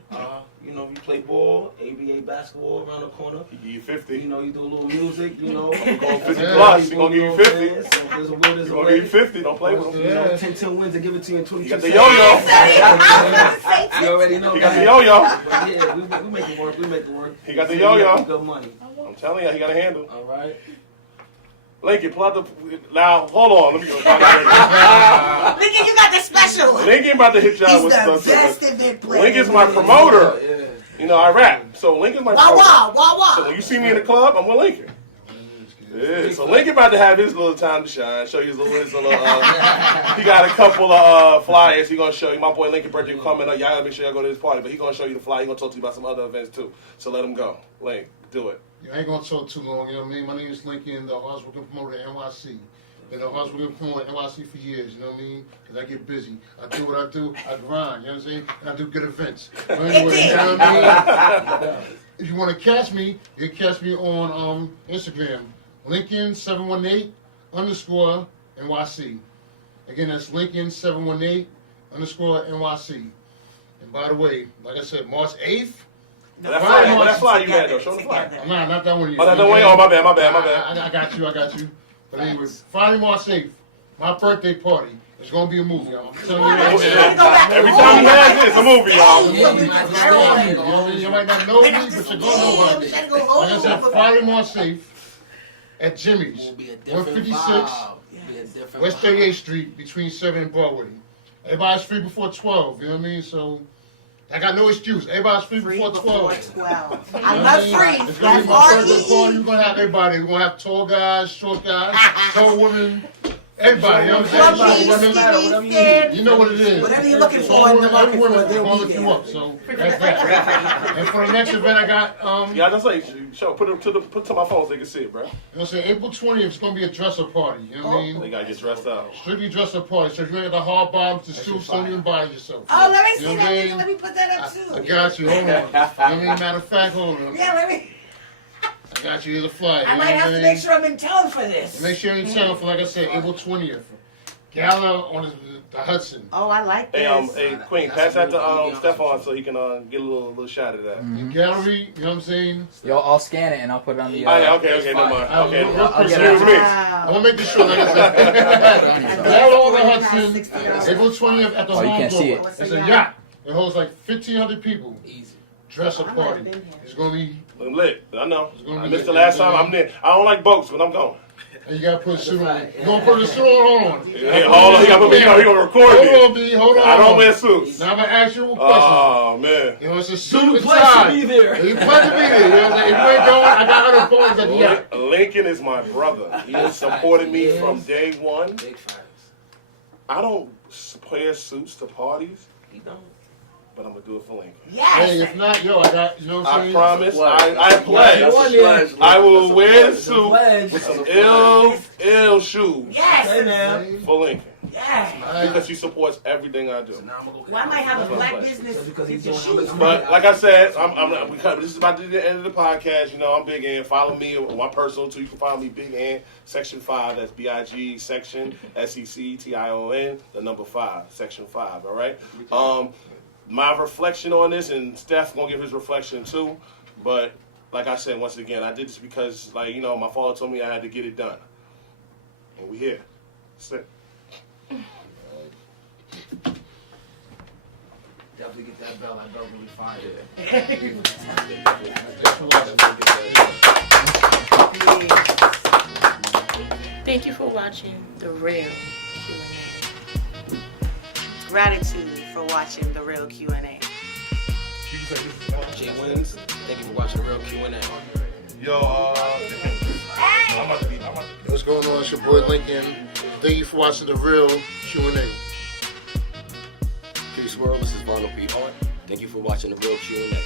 You know, you play ball, ABA basketball around the corner. He give you 50. You know, you do a little music, you know. I'm going 50 plus. He gonna give you 50. So there's a will, there's He a gonna way. give you 50. Don't play with him. You know, 10 wins and give it to you in 22 He got the seconds. yo-yo. You already know He that. got the yo-yo. But yeah, we make it work. We make it work. He got the yo-yo. Good money. I'm telling you, he got a handle. All right. Lincoln, pull out the. Now, hold on. Let me go. Lincoln, you got the special. Lincoln about to hit y'all He's with the stuff. best event player. Lincoln's my promoter. Yeah. You know, I rap. So Lincoln's my Wah promoter. wah, wah wah. So when you see me in the club, I'm with Lincoln. Yeah, so Lincoln about to have his little time to shine. Show you his little he got a couple of flyers. He gonna show you. My boy Lincoln birthday coming up. Y'all gotta make sure y'all go to this party. But he gonna show you the flyer. He gonna talk to you about some other events too. So let him go. Link, do it. I ain't gonna talk too long, you know what I mean? My name is Lincoln, the hardworking promoter at NYC. Been a hardworking promoter at NYC for years, you know what I mean? Because I get busy. I do what I do, I grind, you know what I'm saying? And I do good events. So anyway, you know what I mean? If you want to catch me, you can catch me on Instagram, Lincoln718 _ NYC. Again, that's Lincoln718 _ NYC. And by the way, like I said, March 8th, That fly you had though. Show the fly. Nah, not that one. Oh, not that one. Oh, my bad. I got you. But anyway, Friday, March 8th, my birthday party. It's gonna be a movie. I'm telling you. Every time he has this, a movie, y'all. You might not know me, but you're gonna know about me. Like I said, Friday, March 8th, at Jimmy's, 156 West 38th Street, between 7 and Broadway. Everybody's free before 12. You know what I mean? So. I got no excuse. Everybody's free before 12. I love free. It's going to be my birthday party. We're going to have everybody. We're going to have tall guys, short guys, tall women, everybody. You know what I'm saying? You know what it is. Whatever you're looking for Tall in the women, market, every woman, they're they'll going to be look you there. up. So that's that. And for the next event, I got, Yeah, just like show. Put it to my phone so they can see it, bro. you know what I'm saying, April 20th, it's going to be a dress-up party. You know what I mean? They gotta get dressed up. Strictly dress-up party. So if you ain't got the hard bottoms, the suits, don't even bother yourself. Oh, let me You see know what that. I Nigga. mean? Let me put that up too. I got you. Hold on. You know what I mean? Matter of fact, hold on. Yeah, let me. I got you. Here's a flyer. I might have to make sure I'm in town for this. Make sure you're in town for, like I said, April 20th. Gala on the Hudson. Oh, I like this. Hey, Queen, pass that to Stefan so he can get a little shot of that. The gallery, you know what I'm saying? Yo, I'll scan it and I'll put it on the. Oh, yeah, okay, never mind. Okay, I'll get excuse it. me. I'm going to make this sure, like I said. Gala on the Hudson, April 20th at the Oh, you Home can't see Door. it. It's a yacht. It holds like 1,500 people. Easy. Dress up party. It's going to be, I'm lit. I know. gonna I be missed the lit. last time. I'm there. I don't like boats, but I'm going. and you got to put a suit on. You going to put a suit on? Hold on. Yeah, hold on. He got he gonna record Hold me. on, B. Hold on. I don't wear suits. Now I'm going to ask you a question. Oh man. You know, it's a suit You and pledge tie. to be there. You pledge to be there. You know what I'm saying? If you ain't going, I got other parties at the yacht. Lincoln is my brother. He has supported me from day one. Big facts. I don't wear suits to parties, He don't. but I'm gonna do it for Lincoln. Yes. Hey, if not, yo, I got, you know what I'm I saying? promise. What? I pledge. That's a pledge. I will That's a wear the pledge. suit Pledge. with some That's a ill shoes Hey Yes. now. for Lincoln Yes. because he supports everything I do. So now I'm gonna go. Well, I might have a That's black my business Because he's with your doing- shoes. But like I said, this is about to be the end of the podcast. You know, I'm Big Ant. Follow me on my personal too. You can follow me Big Ant Section 5. That's BIG Section SECTION the number 5 Section 5. All right. My reflection on this, and Steph gonna give his reflection too. But like I said, once again, I did this because, like, you know, my father told me I had to get it done, and we here. Sit. Definitely get that bell. That bell really fire. Thank you for watching The Real Q&A. Gratitude for watching the real Q&A. Jay Wins. Thank you for watching the real Q&A. Yo, I'm about to be. What's going on? It's your boy Lincoln. Thank you for watching the real Q&A. Peace world, this is Vinyl P. Hart. Thank you for watching the real Q&A.